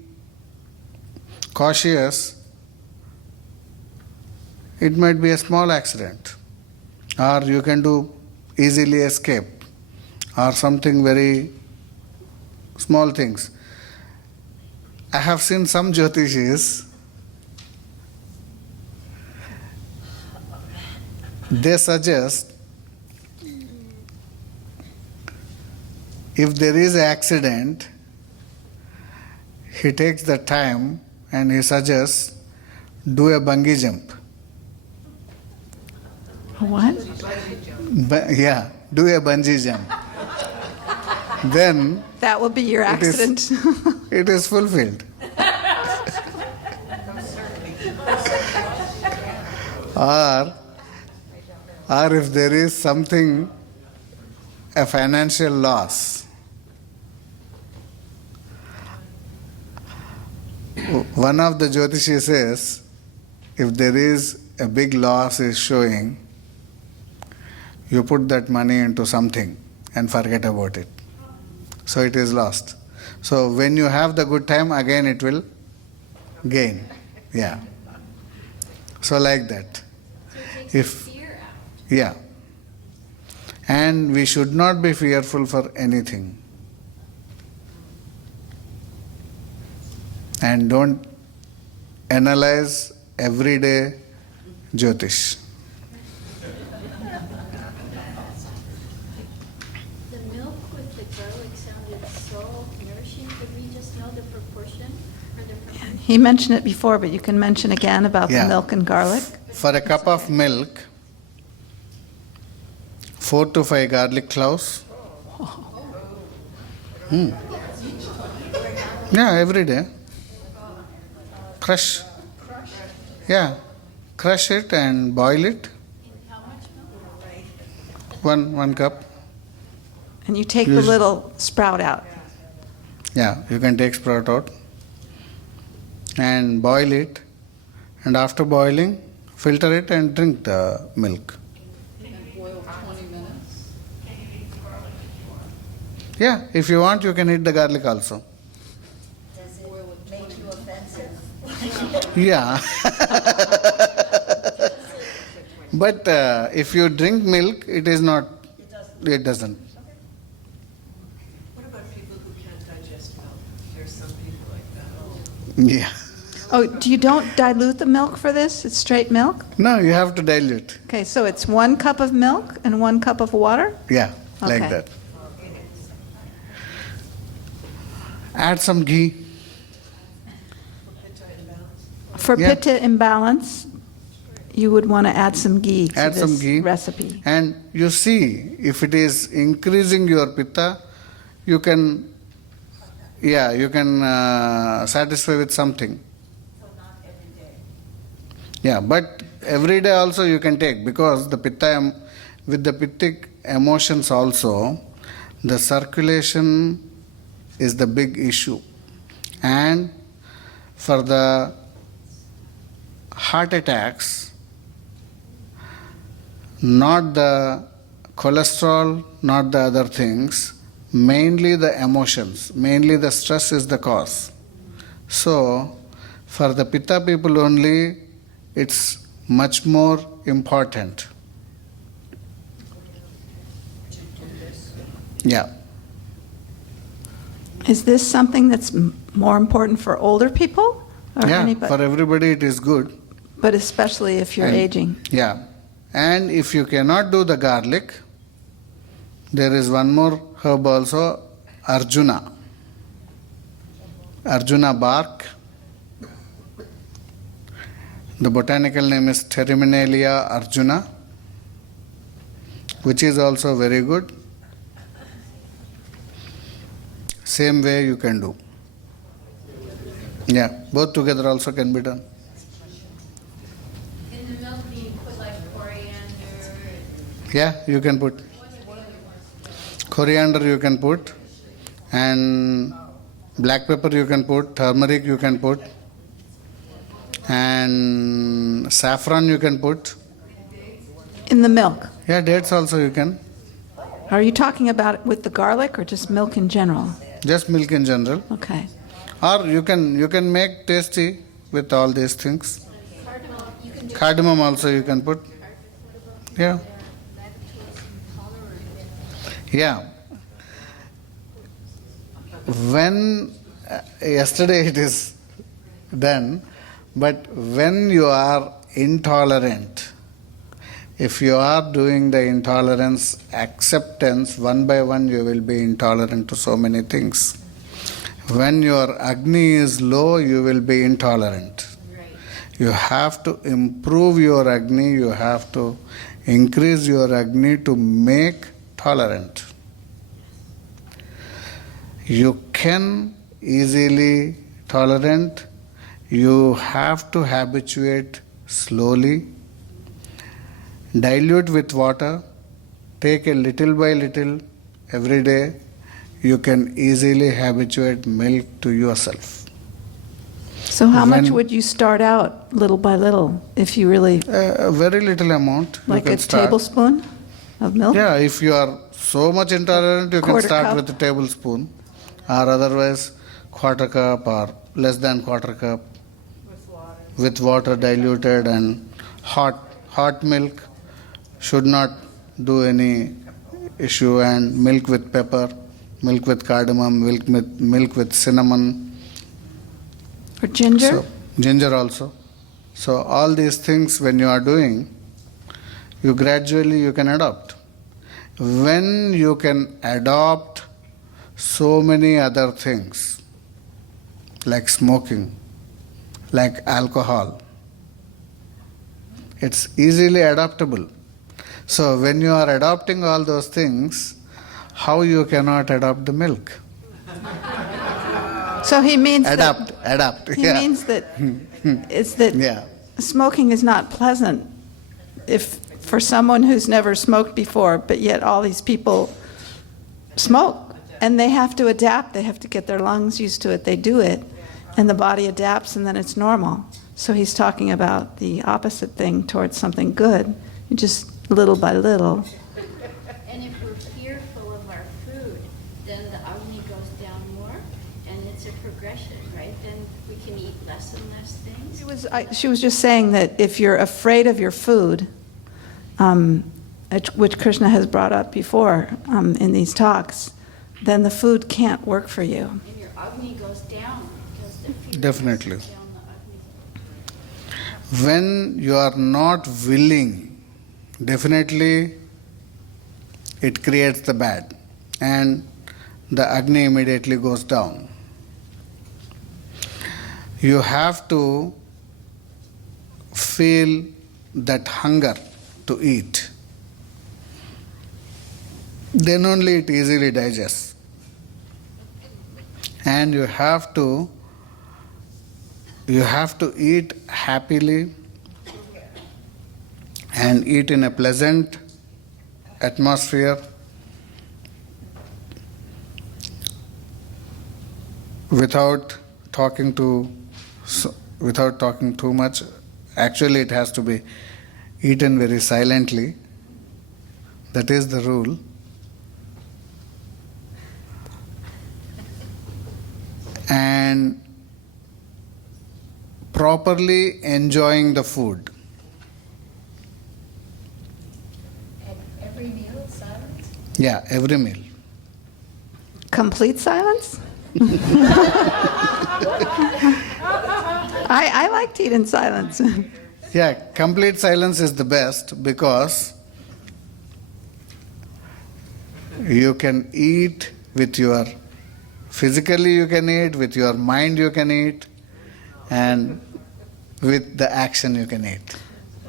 cautious. It might be a small accident, or you can do easily escape, or something very small things. I have seen some Jyotishis, they suggest if there is an accident, he takes the time and he suggests do a bungee jump. What? Yeah, do a bungee jump. Then That will be your accident. it is fulfilled. Or if there is something, a financial loss, one of the Jyotishi says, if there is a big loss is showing, you put that money into something and forget about it. So it is lost. So when you have the good time, again it will gain. Yeah. So like that. So it takes If the fear out. Yeah. And we should not be fearful for anything. And don't analyze everyday Jyotish. The milk with the garlic sounded so nourishing. Could we just know the proportion or the proportion? He mentioned it before, but you can mention again about Yeah. the milk and garlic. For a cup of milk, 4 to 5 garlic cloves, Yeah, every day. Crush. Yeah, crush it and boil it. How much milk? One cup. And you take the Use- little sprout out. Yeah, you can take sprout out and boil it, and after boiling, filter it and drink the milk. Boil 20 minutes. Yeah, if you want, you can eat the garlic also. Does it make you offensive? Yeah. But if you drink milk, it is not, it doesn't. What about people who can't digest milk? There's some people like that. Yeah. Oh, you don't dilute the milk for this? It's straight milk? No, you have to dilute. Okay, so it's 1 cup of milk and 1 cup of water? Yeah, like Okay. that. Add some ghee. Pitta imbalance. For Yeah. pitta imbalance, you would want to add some ghee to Add this some ghee. recipe. And you see, if it is increasing your pitta, you can, you can satisfy with something. So not every day. Yeah, but every day also you can take, because the pitta, with the pittic emotions also, the circulation is the big issue. And for the heart attacks, not the cholesterol, not the other things, mainly the emotions, mainly the stress is the cause. So, for the pitta people only, it's much more important. Yeah. Is this something that's more important for older people? Or Yeah, anybody? for everybody it is good. But especially if you're And- aging. Yeah. And if you cannot do the garlic, there is one more herb also, Arjuna. Arjuna bark. The botanical name is Terminalia arjuna, which is also very good. Same way you can do. Yeah, both together also can be done. In the milk, do you put like coriander? Yeah, you can put. Coriander you can put, and black pepper you can put, turmeric you can put, and saffron you can put. In the milk. Yeah, dates also you can. Are you talking about it with the garlic or just milk in general? Just milk in general. Okay. Or you can make tasty with all these things. Cardamom also you can put. Yeah. Yeah. When yesterday it is done, but when you are intolerant, if you are doing the intolerance acceptance, one by one you will be intolerant to so many things. When your Agni is low, you will be intolerant. Right. You have to improve your Agni, you have to increase your Agni to make tolerant. You can easily tolerant, you have to habituate slowly. Dilute with water, take a little by little every day. You can easily habituate milk to yourself. So how much When- would you start out little by little if you really, A very little amount. you like can a start. tablespoon of milk? Yeah, if you are so much intolerant, you can Quarter start cup. with a tablespoon, or otherwise quarter cup or less than quarter cup with water diluted, and hot milk should not do any issue, and milk with pepper, milk with cardamom, milk with cinnamon. Or ginger? So, ginger also. So all these things when you are doing, you gradually you can adopt. When you can adopt so many other things, like smoking, like alcohol, it's easily adaptable. So when you are adopting all those things, how you cannot adopt the milk? So he means Adapt. He Yeah. means that it's that Yeah. smoking is not pleasant if for someone who's never smoked before, but yet all these people smoke and they have to adapt. They have to get their lungs used to it. They do it, and the body adapts, and then it's normal. So he's talking about the opposite thing towards something good, just little by little. And if we're fearful of our food, then the Agni goes down more, and it's a progression, right? Then we can eat less and less things. She was just saying that if you're afraid of your food, which Krishna has brought up before in these talks, then the food can't work for you. And your Agni goes down because the fear Definitely. goes down the Agni. When you are not willing, definitely it creates the bad, and the Agni immediately goes down. You have to feel that hunger to eat. Then only it easily digests. And you have to eat happily and eat in a pleasant atmosphere without talking too much. Actually, it has to be eaten very silently. That is the rule. And properly enjoying the food. At every meal, silence? Yeah, every meal. Complete silence? I like to eat in silence. Yeah, complete silence is the best because you can eat with your physically, you can eat with your mind, you can eat, and with the action you can eat.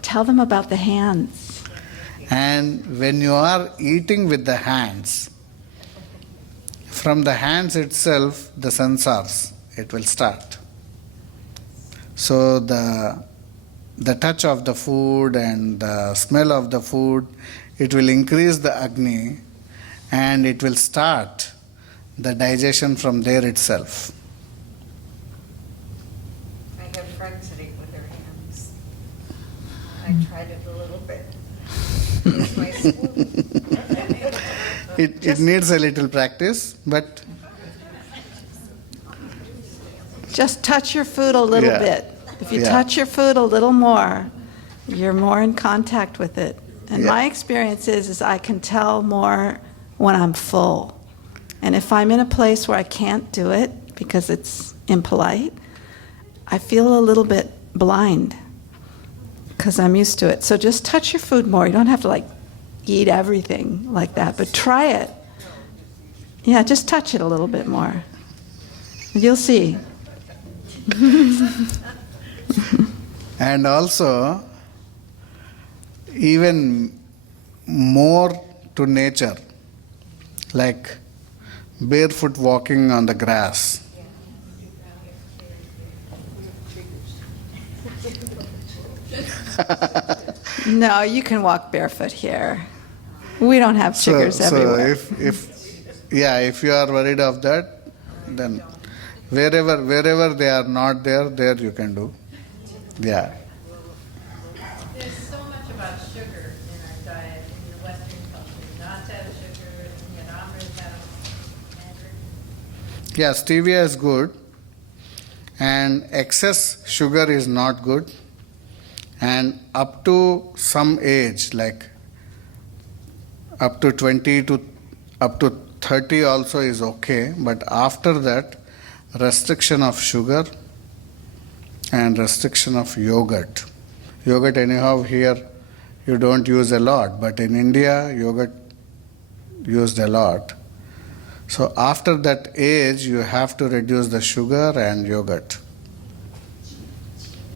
Tell them about the hands. And when you are eating with the hands, from the hands itself, the sansars, it will start. So the touch of the food and the smell of the food, it will increase the Agni and it will start the digestion from there itself. I have friends that eat with their hands. I tried it a little bit. It's my spoon. It needs a little practice, but Just touch your food a little Yeah. bit. If you Yeah. touch your food a little more, you're more in contact with it. And Yeah. my experience is I can tell more when I'm full. And if I'm in a place where I can't do it because it's impolite, I feel a little bit blind because I'm used to it. So just touch your food more. You don't have to eat everything like that, but try it. Yeah, just touch it a little bit more. You'll see. and also even more to nature, like barefoot walking on the grass. No, you can walk barefoot here. We don't have chiggers everywhere. If you are worried of that, then wherever they are not there you can do. Yeah. There's so much about sugar in our diet in the Western culture. Not to have sugar, and Amrit have Yeah, stevia is good, and excess sugar is not good. And up to some age, like up to 20 to up to 30 also is okay, but after that, restriction of sugar and restriction of yogurt. Yogurt anyhow here you don't use a lot, but in India yogurt used a lot. So after that age you have to reduce the sugar and yogurt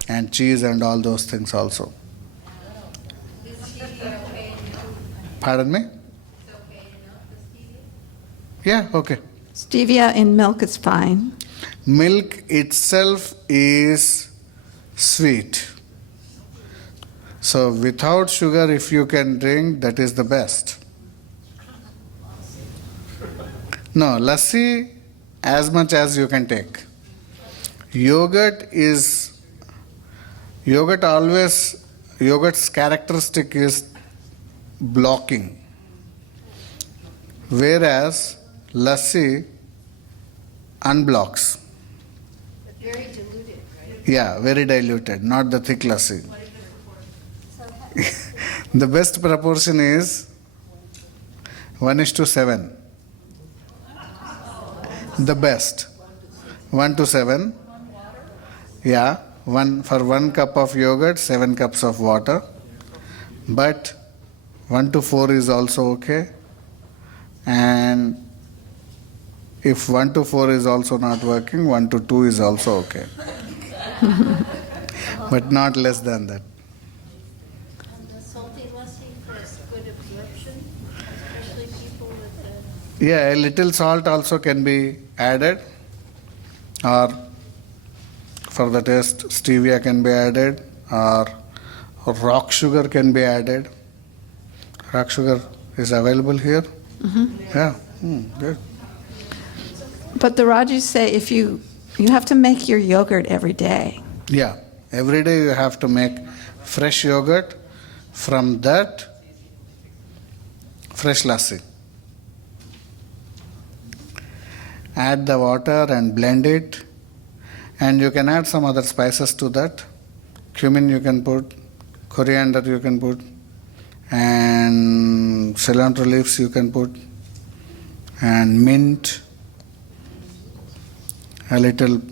and cheese and all those things also. Pardon me? Yeah, okay. Stevia in milk is fine. Milk itself is sweet. So without sugar, if you can drink, that is the best. No, lassi as much as you can take. Yogurt's characteristic is blocking. Whereas lassi unblocks. Very diluted, right? Yeah, very diluted, not the thick lassi. The best proportion is 1:7. The best. 1:7. Yeah, for 1 cup of yogurt, 7 cups of water. But 1:4 is also okay. And if 1:4 is also not working, 1:2 is also okay. But not less than that. And the salty lassi for good absorption, especially people with Yeah, a little salt also can be added, or for the taste, stevia can be added, or rock sugar can be added. Rock sugar is available here. Yeah, good. But the Rajus say if you have to make your yogurt every day. Yeah, every day you have to make fresh yogurt. From that, fresh lassi. Add the water and blend it, and you can add some other spices to that. Cumin you can put, coriander you can put, and cilantro leaves you can put, and mint, a little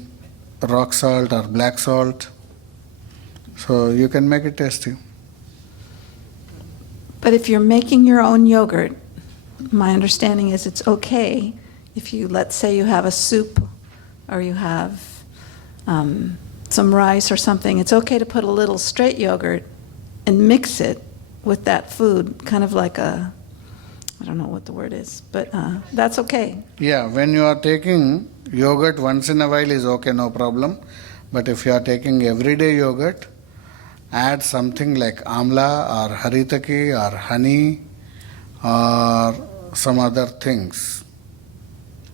rock salt or black salt. So you can make it tasty. But if you're making your own yogurt, my understanding is it's okay if you, let's say you have a soup or you have some rice or something, it's okay to put a little straight yogurt and mix it with that food, kind of like I don't know what the word is, but that's okay. Yeah, when you are taking yogurt once in a while is okay, no problem. But if you are taking everyday yogurt, add something like amla or haritaki or honey or some other things.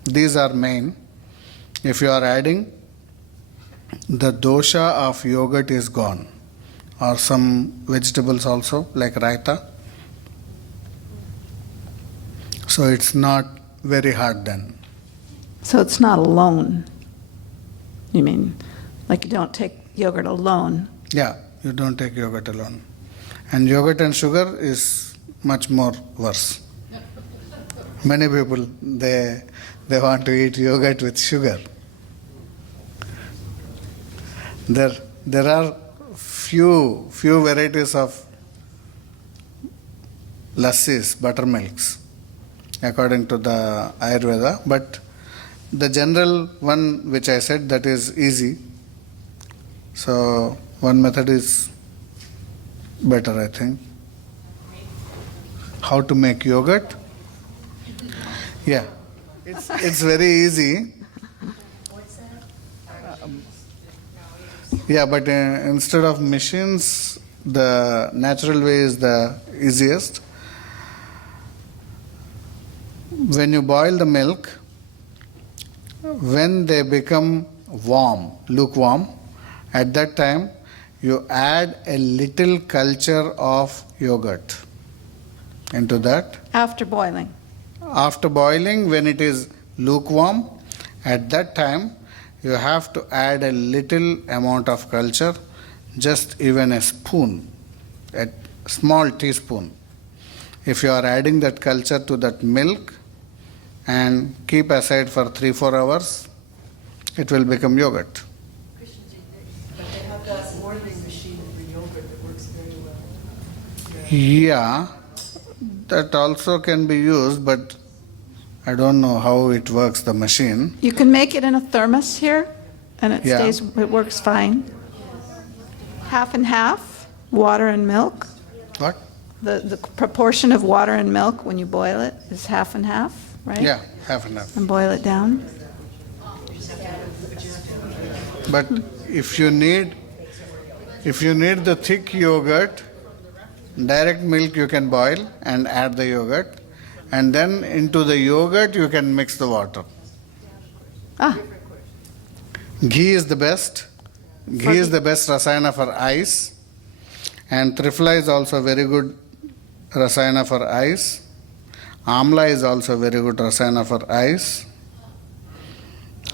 These are main. If you are adding, the dosha of yogurt is gone. Or some vegetables also, like raita. So it's not very hard then. So it's not alone. You mean, like you don't take yogurt alone. Yeah, you don't take yogurt alone. And yogurt and sugar is much more worse. Many people, they want to eat yogurt with sugar. There are few varieties of lassis, buttermilks, according to the Ayurveda, but the general one which I said, that is easy. So one method is better, I think. How to make yogurt? Yeah, it's very easy. Yeah, but instead of machines, the natural way is the easiest. When you boil the milk, when they become warm, lukewarm, at that time you add a little culture of yogurt into that. After boiling. After boiling, when it is lukewarm, at that time you have to add a little amount of culture, just even a spoon, a small teaspoon. If you are adding that culture to that milk and keep aside for 3-4 hours, it will become yogurt. But they have that boiling machine for yogurt that works very well. Yeah, that also can be used, but I don't know how it works, the machine. You can make it in a thermos here, and it Yeah. it works fine. Half and half, water and milk. What? The proportion of water and milk when you boil it is half and half. right? Yeah, half and half. And boil it down. But if you need the thick yogurt, direct milk you can boil and add the yogurt, and then into the yogurt you can mix the water. Ah, Ghee is the best. Ghee is the best rasayana for eyes, and triphala is also very good rasayana for eyes. Amla is also very good rasayana for eyes.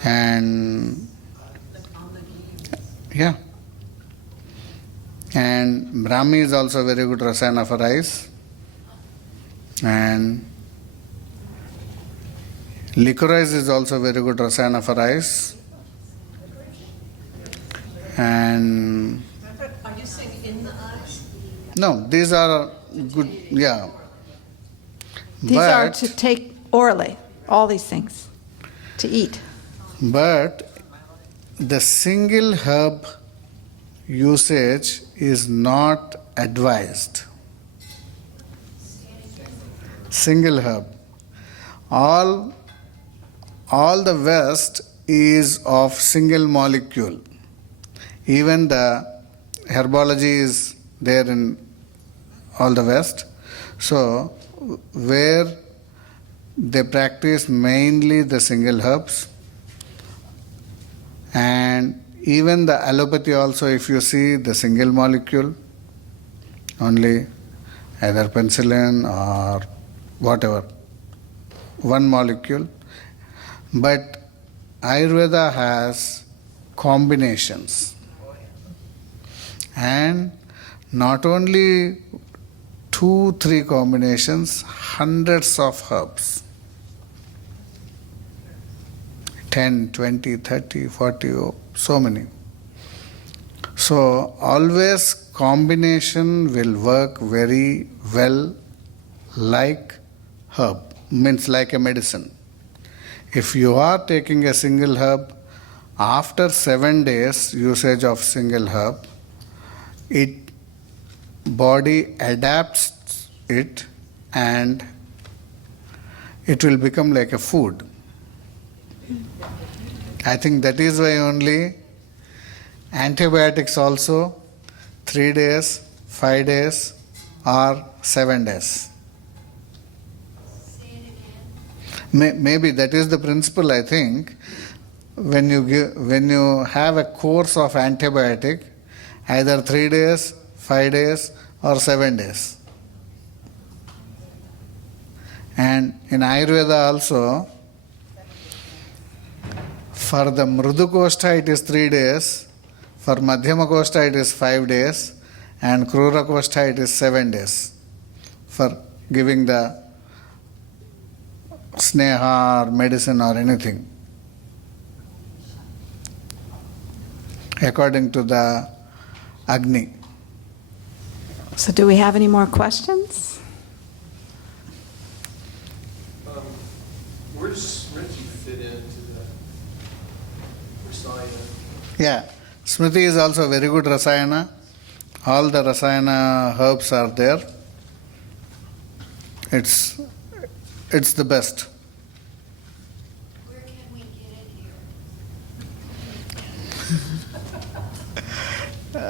And yeah. And Brahmi is also very good rasayana for eyes. And licorice is also very good rasayana for eyes. And Are you saying in the eyes? no, these are good, yeah. these are But- to take orally, all these things, to eat. But the single herb usage is not advised. Single herb. All the West is of single molecule. Even the herbology is there in all the West. So, where they practice mainly the single herbs, and even the allopathy also, if you see the single molecule, only either penicillin or whatever, one molecule. But Ayurveda has combinations. And not only 2-3 combinations, hundreds of herbs. 10, 20, 30, 40, so many. So always combination will work very well like herb, means like a medicine. If you are taking a single herb, after 7 days usage of single herb, body adapts it and it will become like a food. I think that is why only antibiotics also 3 days, 5 days or 7 days. Maybe that is the principle, I think. When you have a course of antibiotic, either 3 days, 5 days or 7 days. And in Ayurveda also, for the Mrudu Koshta it is 3 days, for Madhyama Koshta it is 5 days, and Krura Koshta it is 7 days for giving the sneha or medicine or anything, according to the Agni. So do we have any more questions? Where does Smriti fit into the Rasayana? Yeah, Smriti is also very good Rasayana. All the Rasayana herbs are there. It's the best. Where can we get it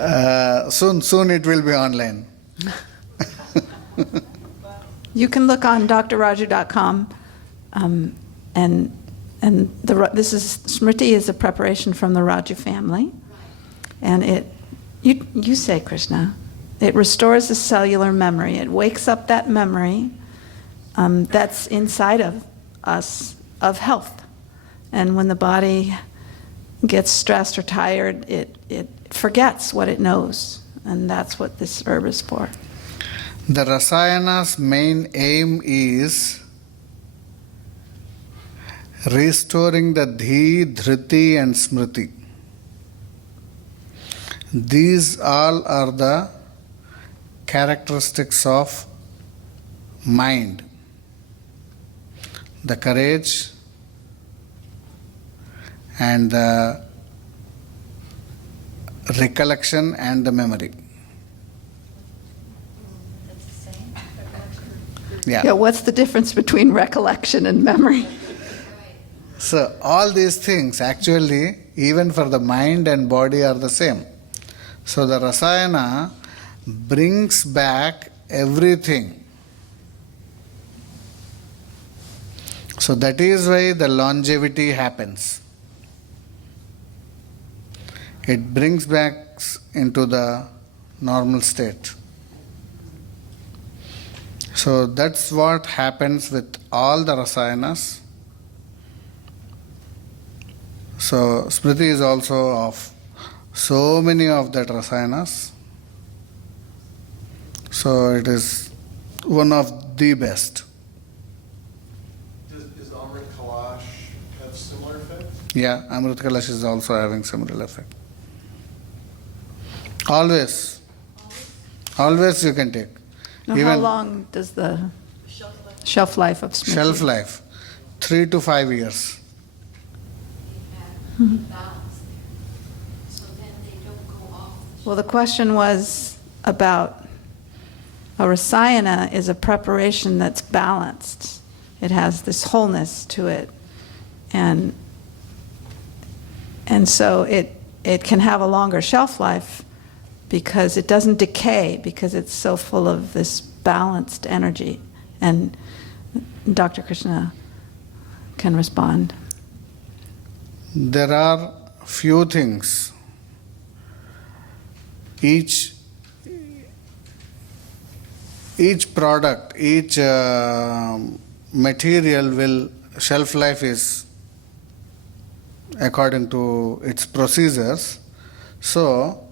here? Soon it will be online. You can look on drraju.com, and this is Smriti is a preparation from the Raju family, and you say, Krishna, it restores the cellular memory. It wakes up that memory that's inside of us of health, and when the body gets stressed or tired, it forgets what it knows, and that's what this herb is for. The Rasayana's main aim is restoring the Dhi, Dhriti and Smriti. These all are the characteristics of mind. The courage and the recollection and the memory. Yeah, what's the difference between recollection and memory? So all these things actually, even for the mind and body, are the same. So the rasayana brings back everything. So that is why the longevity happens. It brings back into the normal state. So that's what happens with all the rasayanas. So Smriti is also of so many of that rasayanas. So it is one of the best. Does Amrit Kalash have similar effects? Yeah, Amrit Kalash is also having similar effect. Always you can take. Now, how long does the shelf life of Smriti? Shelf life, 3 to 5 years. balance there. So then they don't go off. Well, the question was about a rasayana is a preparation that's balanced. It has this wholeness to it. And so it can have a longer shelf life because it doesn't decay, because it's so full of this balanced energy. And Dr. Krishna can respond. There are few things. Each product, each material will, shelf life is according to its procedures. So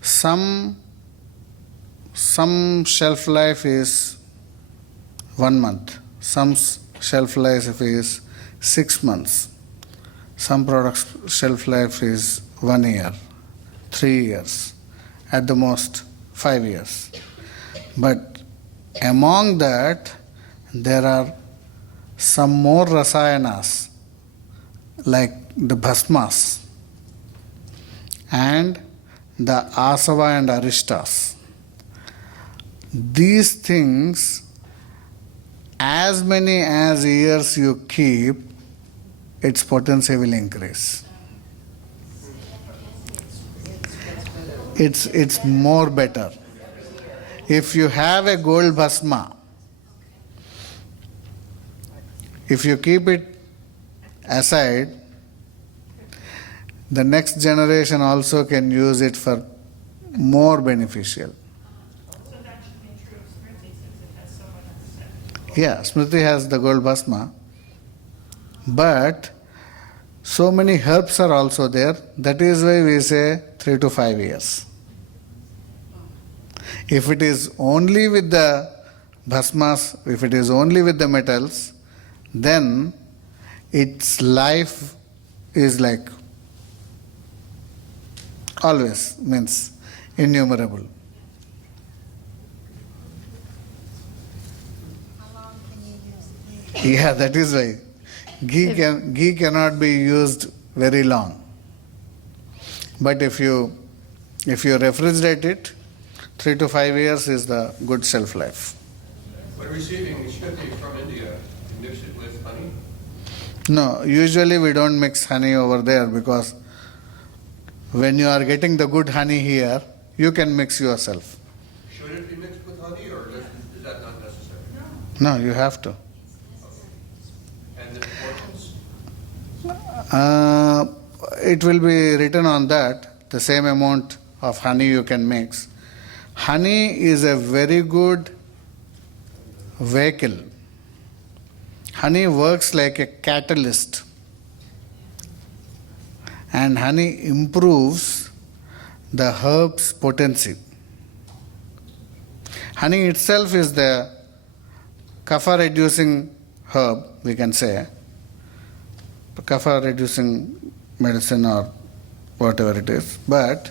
some shelf life is 1 month, some shelf life is 6 months, some products shelf life is 1 year, 3 years, at the most 5 years. But among that, there are some more rasayanas, like the bhasmas and the asava and arishtas. These things, as many as years you keep, its potency will increase. It's more better. If you have a gold bhasma, if you keep it aside, the next generation also can use it for more beneficial. So that should be true of Smriti since it has so much percent. Yeah, Smriti has the gold bhasma, but so many herbs are also there. That is why we say 3 to 5 years. If it is only with the bhasmas, if it is only with the metals, then its life is like always, means innumerable. How long can you use ghee? Yeah, that is why. Ghee cannot be used very long. But if you refrigerate it, 3 to 5 years is the good shelf life. When receiving Smriti from India, you mix it with honey? No, usually we don't mix honey over there because when you are getting the good honey here, you can mix yourself. Should it be mixed with honey, or is that not necessary? No, you have to. And the importance? It will be written on that, the same amount of honey you can mix. Honey is a very good vehicle. Honey works like a catalyst. And honey improves the herb's potency. Honey itself is the kapha reducing herb, we can say. Kapha reducing medicine or whatever it is. But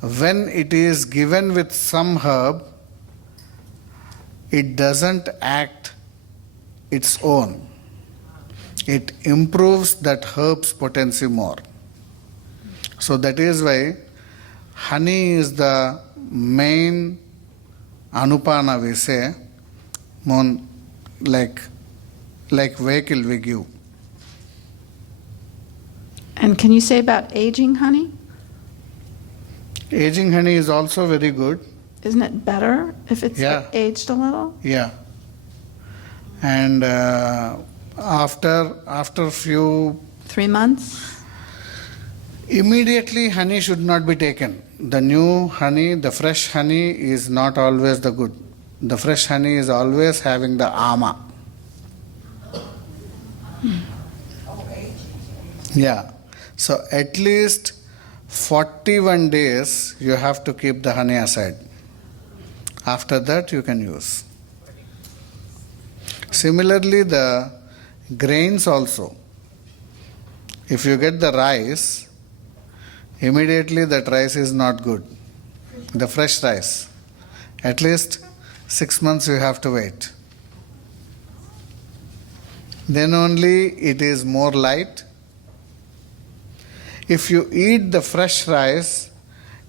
when it is given with some herb, it doesn't act its own. It improves that herb's potency more. So that is why honey is the main anupana, we say, Mon, like vehicle we give. And can you say about aging honey? Aging honey is also very good. Isn't it better if it's Yeah. aged a little? Yeah. And after few, 3 months? immediately honey should not be taken. The new honey, the fresh honey is not always the good. The fresh honey is always having the ama. Yeah. So at least 41 days you have to keep the honey aside. After that you can use. Similarly, the grains also. If you get the rice, immediately that rice is not good. The fresh rice. At least 6 months you have to wait. Then only it is more light. If you eat the fresh rice,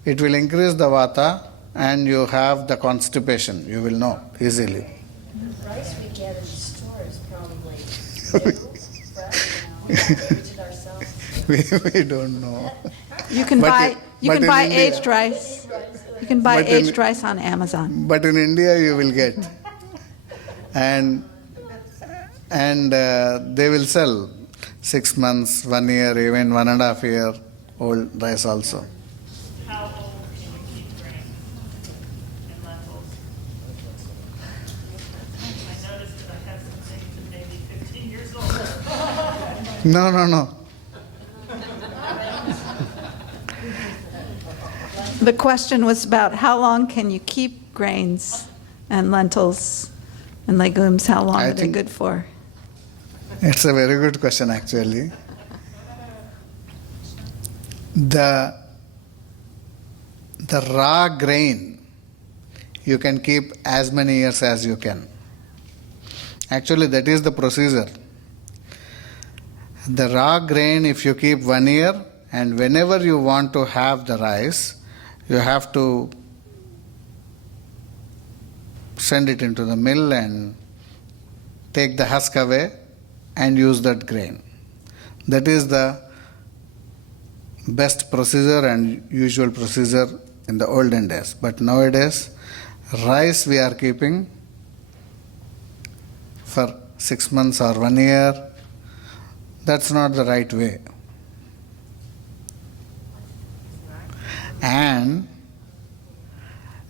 it will increase the vata and you have the constipation. You will know easily. Rice we get in the store is probably new, fresh, now. We have to age it ourselves. We don't know. You can But buy in- but in India- aged rice. You can buy But in- aged rice on Amazon. But in India you will get. And they will sell 6 months, 1 year, even 1.5 year old rice also. How old can we keep grains and lentils? I noticed that I have some things that may be 15 years old. No. The question was about how long can you keep grains and lentils and legumes? How long I are they think- good for? It's a very good question actually. The raw grain you can keep as many years as you can. Actually that is the procedure. The raw grain if you keep 1 year, and whenever you want to have the rice, you have to send it into the mill and take the husk away and use that grain. That is the best procedure and usual procedure in the olden days. But nowadays, rice we are keeping for 6 months or 1 year. That's not the right way. And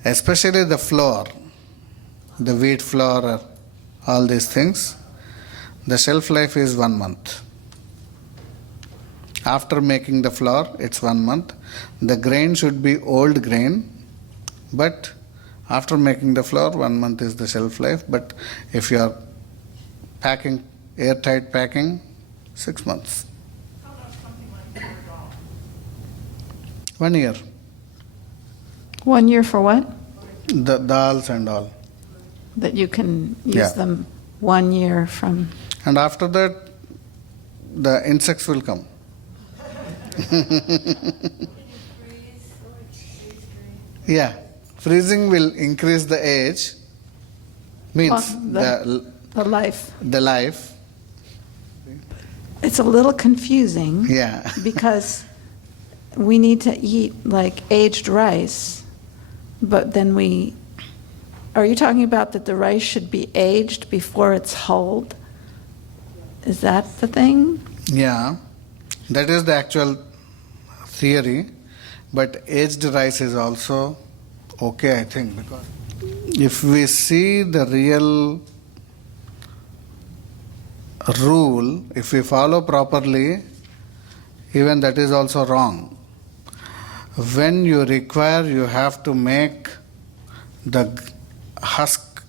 especially the flour, the wheat flour, all these things, the shelf life is 1 month. After making the flour, it's 1 month. The grain should be old grain, but after making the flour, 1 month is the shelf life. But if you are packing, airtight packing, 6 months. How about something like Circadian? 1 year. 1 year for what? The dals and all. That you can use Yeah. them 1 year from. And after that, the insects will come. Yeah, freezing will increase the age, means The life. the life. It's a little confusing. Yeah. Because we need to eat like aged rice, but then are you talking about that the rice should be aged before it's hulled? Is that the thing? Yeah, that is the actual theory, but aged rice is also okay, I think, because if we see the real rule, if we follow properly, even that is also wrong. When you require, you have to make the husk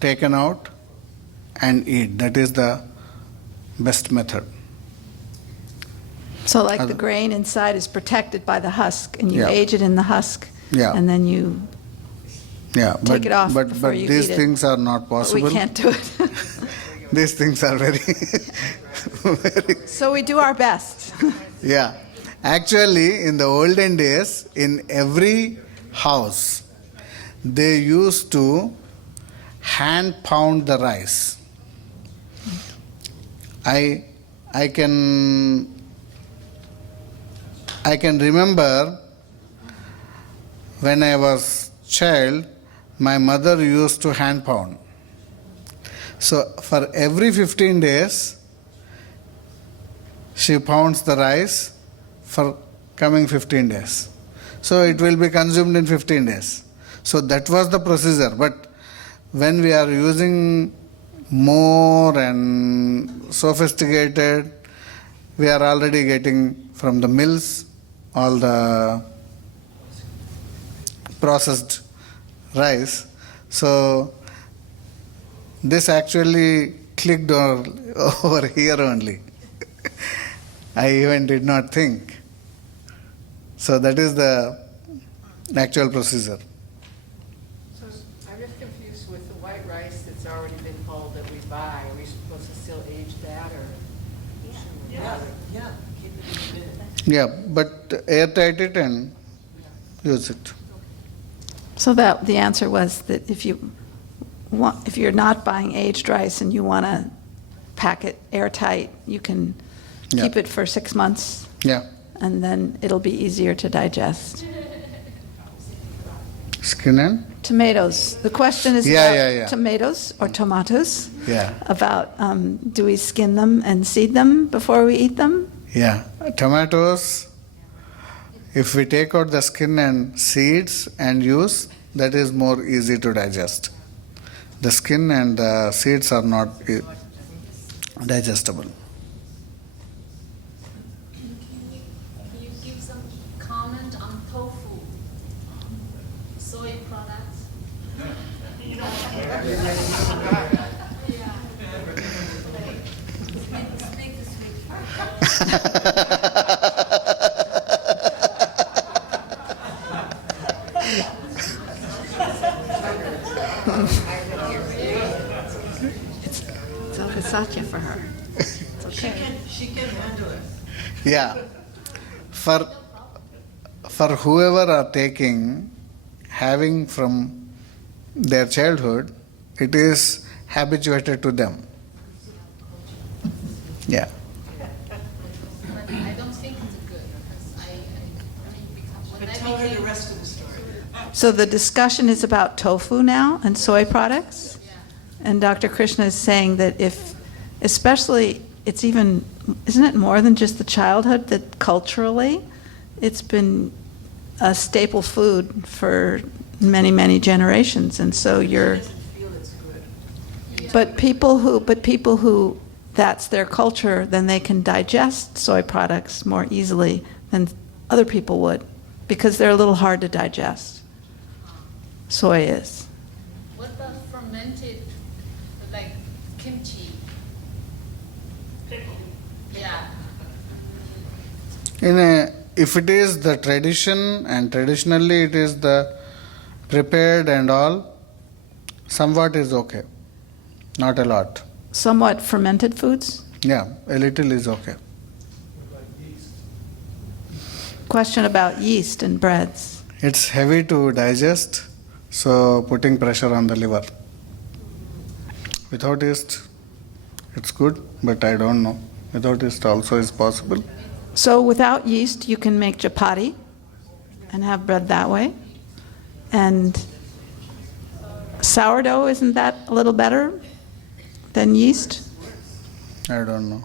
taken out and eat. That is the best method. So like the grain inside is protected by the husk, and you Yeah. age it in the husk, Yeah. and then you, Yeah, Take it off but before you these eat it. things are not but we possible. can't do it. These things are very, very. So we do our best. Yeah. Actually, in the olden days, in every house, they used to hand pound the rice. I can remember when I was child, my mother used to hand pound. So for every 15 days, she pounds the rice for coming 15 days. So it will be consumed in 15 days. So that was the procedure. But when we are using more and sophisticated, we are already getting from the mills all the processed rice. So this actually clicked over here only. I even did not think. So that is the actual procedure. So I'm just confused with the white rice that's already been hulled that we buy. Are we supposed to still age that or? Yeah. Yeah, keep it in the bin. Yeah, but airtight it and use it. So that the answer was that if you're not buying aged rice and you want to pack it airtight, you can Yeah. keep it for 6 months, Yeah. and then it'll be easier to digest. Skin and? Tomatoes. The question is Yeah, about yeah, yeah. tomatoes or tomatoes. Yeah. About do we skin them and seed them before we eat them? Yeah. Tomatoes, if we take out the skin and seeds and use, that is more easy to digest. The skin and the seeds are not digestible. Can you give some comment on tofu, soy products? Make this It's a satya for her. It's okay. She can handle it. Yeah. For whoever are taking, having from their childhood, it is habituated to them. Yeah. But I don't think it's good because I mean, because when But I tell her the became, rest of the story. So the discussion is about tofu now and soy products. And Dr. Krishna is saying that if, especially, it's even, isn't it more than just the childhood, that culturally it's been a staple food for many, many generations. And so you're, She doesn't feel it's good. but people who that's their culture, then they can digest soy products more easily than other people would, because they're a little hard to digest. Soy is. what about fermented, like kimchi? Pickle. Yeah. If it is the tradition and traditionally it is the prepared and all, somewhat is okay. Not a lot. Somewhat fermented foods? Yeah, a little is okay. Question about yeast and breads. It's heavy to digest, so putting pressure on the liver. Without yeast, it's good, but I don't know. Without yeast also is possible. So without yeast, you can make chapati and have bread that way. And sourdough, isn't that a little better than yeast? I don't know.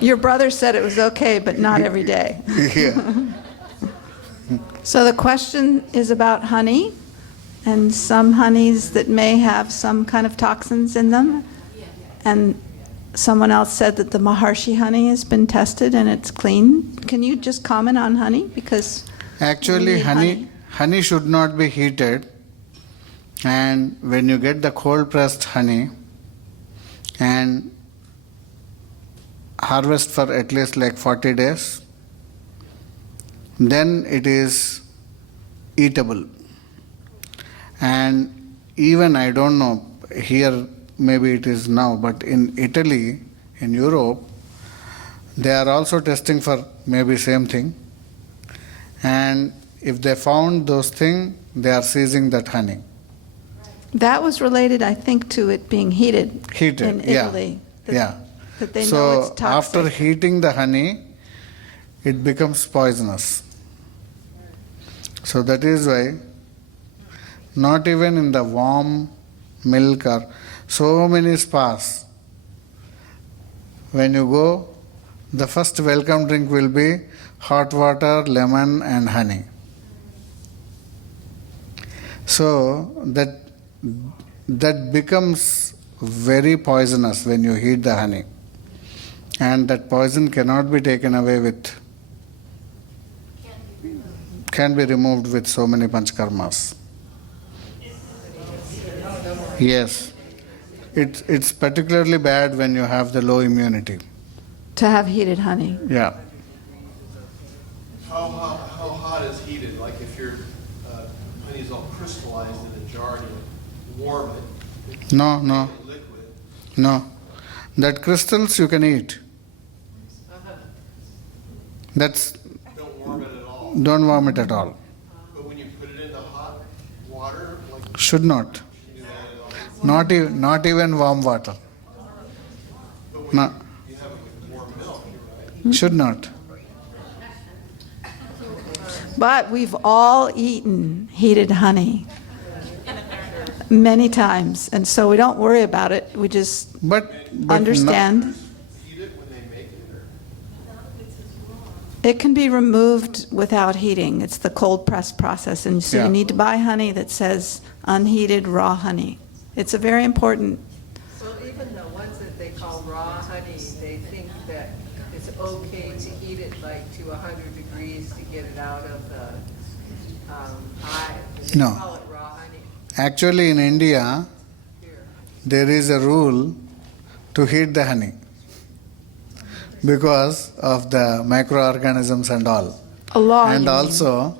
Your brother said it was okay, but not every day. Yeah. So the question is about honey, and some honeys that may have some kind of toxins in them. And someone else said that the Maharshi honey has been tested and it's clean. Can you just comment on honey? Because Actually, we need honey should not be heated. And when you get the cold pressed honey and harvest for at least like 40 days, then it is eatable. And even, I don't know, here maybe it is now, but in Italy, in Europe, they are also testing for maybe same thing. And if they found those things, they are seizing that honey. That was related, I think, to it being heated Heated, in Italy. yeah. That they know So it's toxic. after heating the honey, it becomes poisonous. So that is why not even in the warm milk or so many spas, when you go, the first welcome drink will be hot water, lemon and honey. So that becomes very poisonous when you heat the honey. And that poison cannot be taken away with, can be removed with so many panchakarmas. Yes. It's particularly bad when you have the low immunity. To have heated honey. Yeah. How hot is heated? Like if your honey is all crystallized in a jar and you warm it? No. Liquid. No. That crystals you can eat. That's, Don't warm it at all. don't warm it at all. But when you put it in the hot water, like Should not. you do that at all. Not even warm water. But when No. you have it with warm milk, right? Should not. But we've all eaten heated honey many times, and so we don't worry about it. We just But understand. Heat it when they make it, or It can be removed without heating. It's the cold press process, and so Yeah. you need to buy honey that says unheated raw honey. It's a very important. So even the ones that they call raw honey, they think that it's okay to heat it like to 100 degrees to get it out of the hive. And they No. call it raw honey actually in India, here. there is a rule to heat the honey because of the microorganisms and all. A law. And you mean. also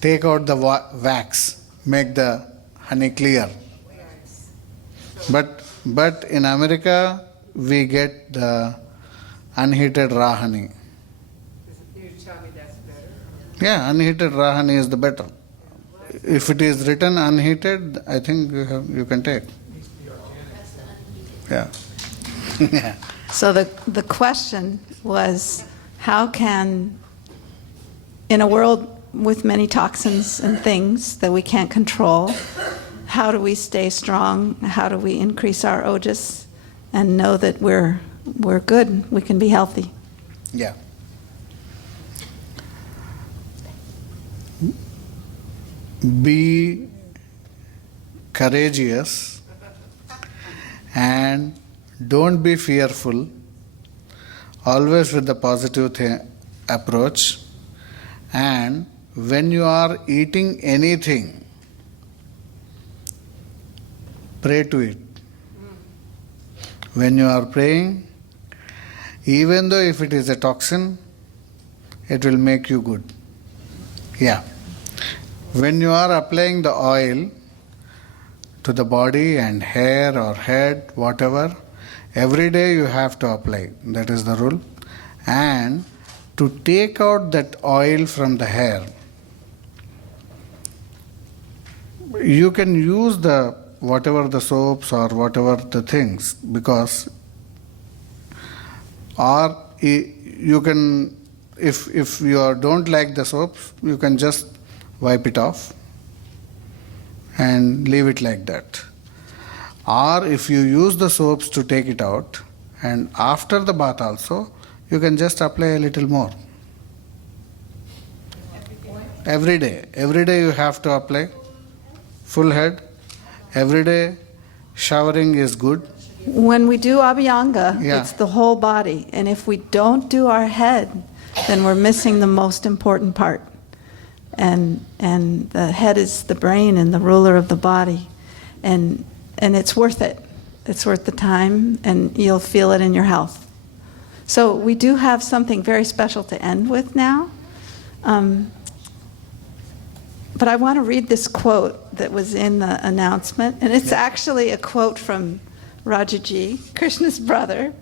take out the wax, make the honey clear. But in America, we get the unheated raw honey. You tell me that's better. Yeah, unheated raw honey is the better. If it is written unheated, I think you can take. Yeah. Yeah. So the question was, how can, in a world with many toxins and things that we can't control, how do we stay strong? How do we increase our ojas and know that we're good, we can be healthy? Yeah. Be courageous and don't be fearful, always with the positive approach. And when you are eating anything, pray to it. When you are praying, even though if it is a toxin, it will make you good. Yeah. When you are applying the oil to the body and hair or head, whatever, every day you have to apply. That is the rule. And to take out that oil from the hair, you can use the whatever the soaps or whatever the things, because or you can, if you don't like the soaps, you can just wipe it off and leave it like that. Or if you use the soaps to take it out, and after the bath also, you can just apply a little more. Every day you have to apply full head. Every day showering is good. When we do Abhyanga, Yeah. it's the whole body. And if we don't do our head, then we're missing the most important part. And the head is the brain and the ruler of the body. And it's worth it. It's worth the time, and you'll feel it in your health. So we do have something very special to end with now. But I want to read this quote that was in the announcement. And it's actually a quote from Raju, Krishna's brother.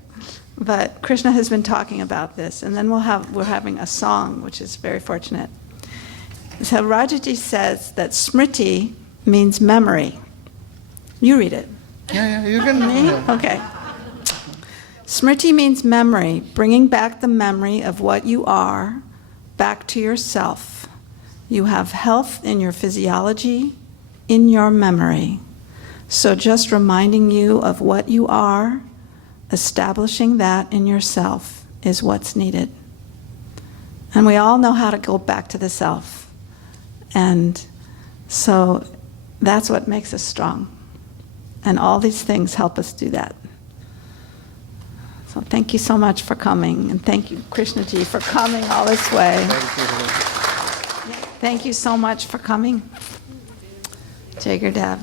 But Krishna has been talking about this. And then we're having a song, which is very fortunate. So Rajaji says that Smriti means memory. You read it. Yeah, you can. Me? Okay. Smriti means memory, bringing back the memory of what you are back to yourself. You have health in your physiology, in your memory. So just reminding you of what you are, establishing that in yourself is what's needed. And we all know how to go back to the self. And so that's what makes us strong. And all these things help us do that. So thank you so much for coming, and thank you, Krishna ji, for coming all this way. Thank you so much for coming. Jai Gurudev.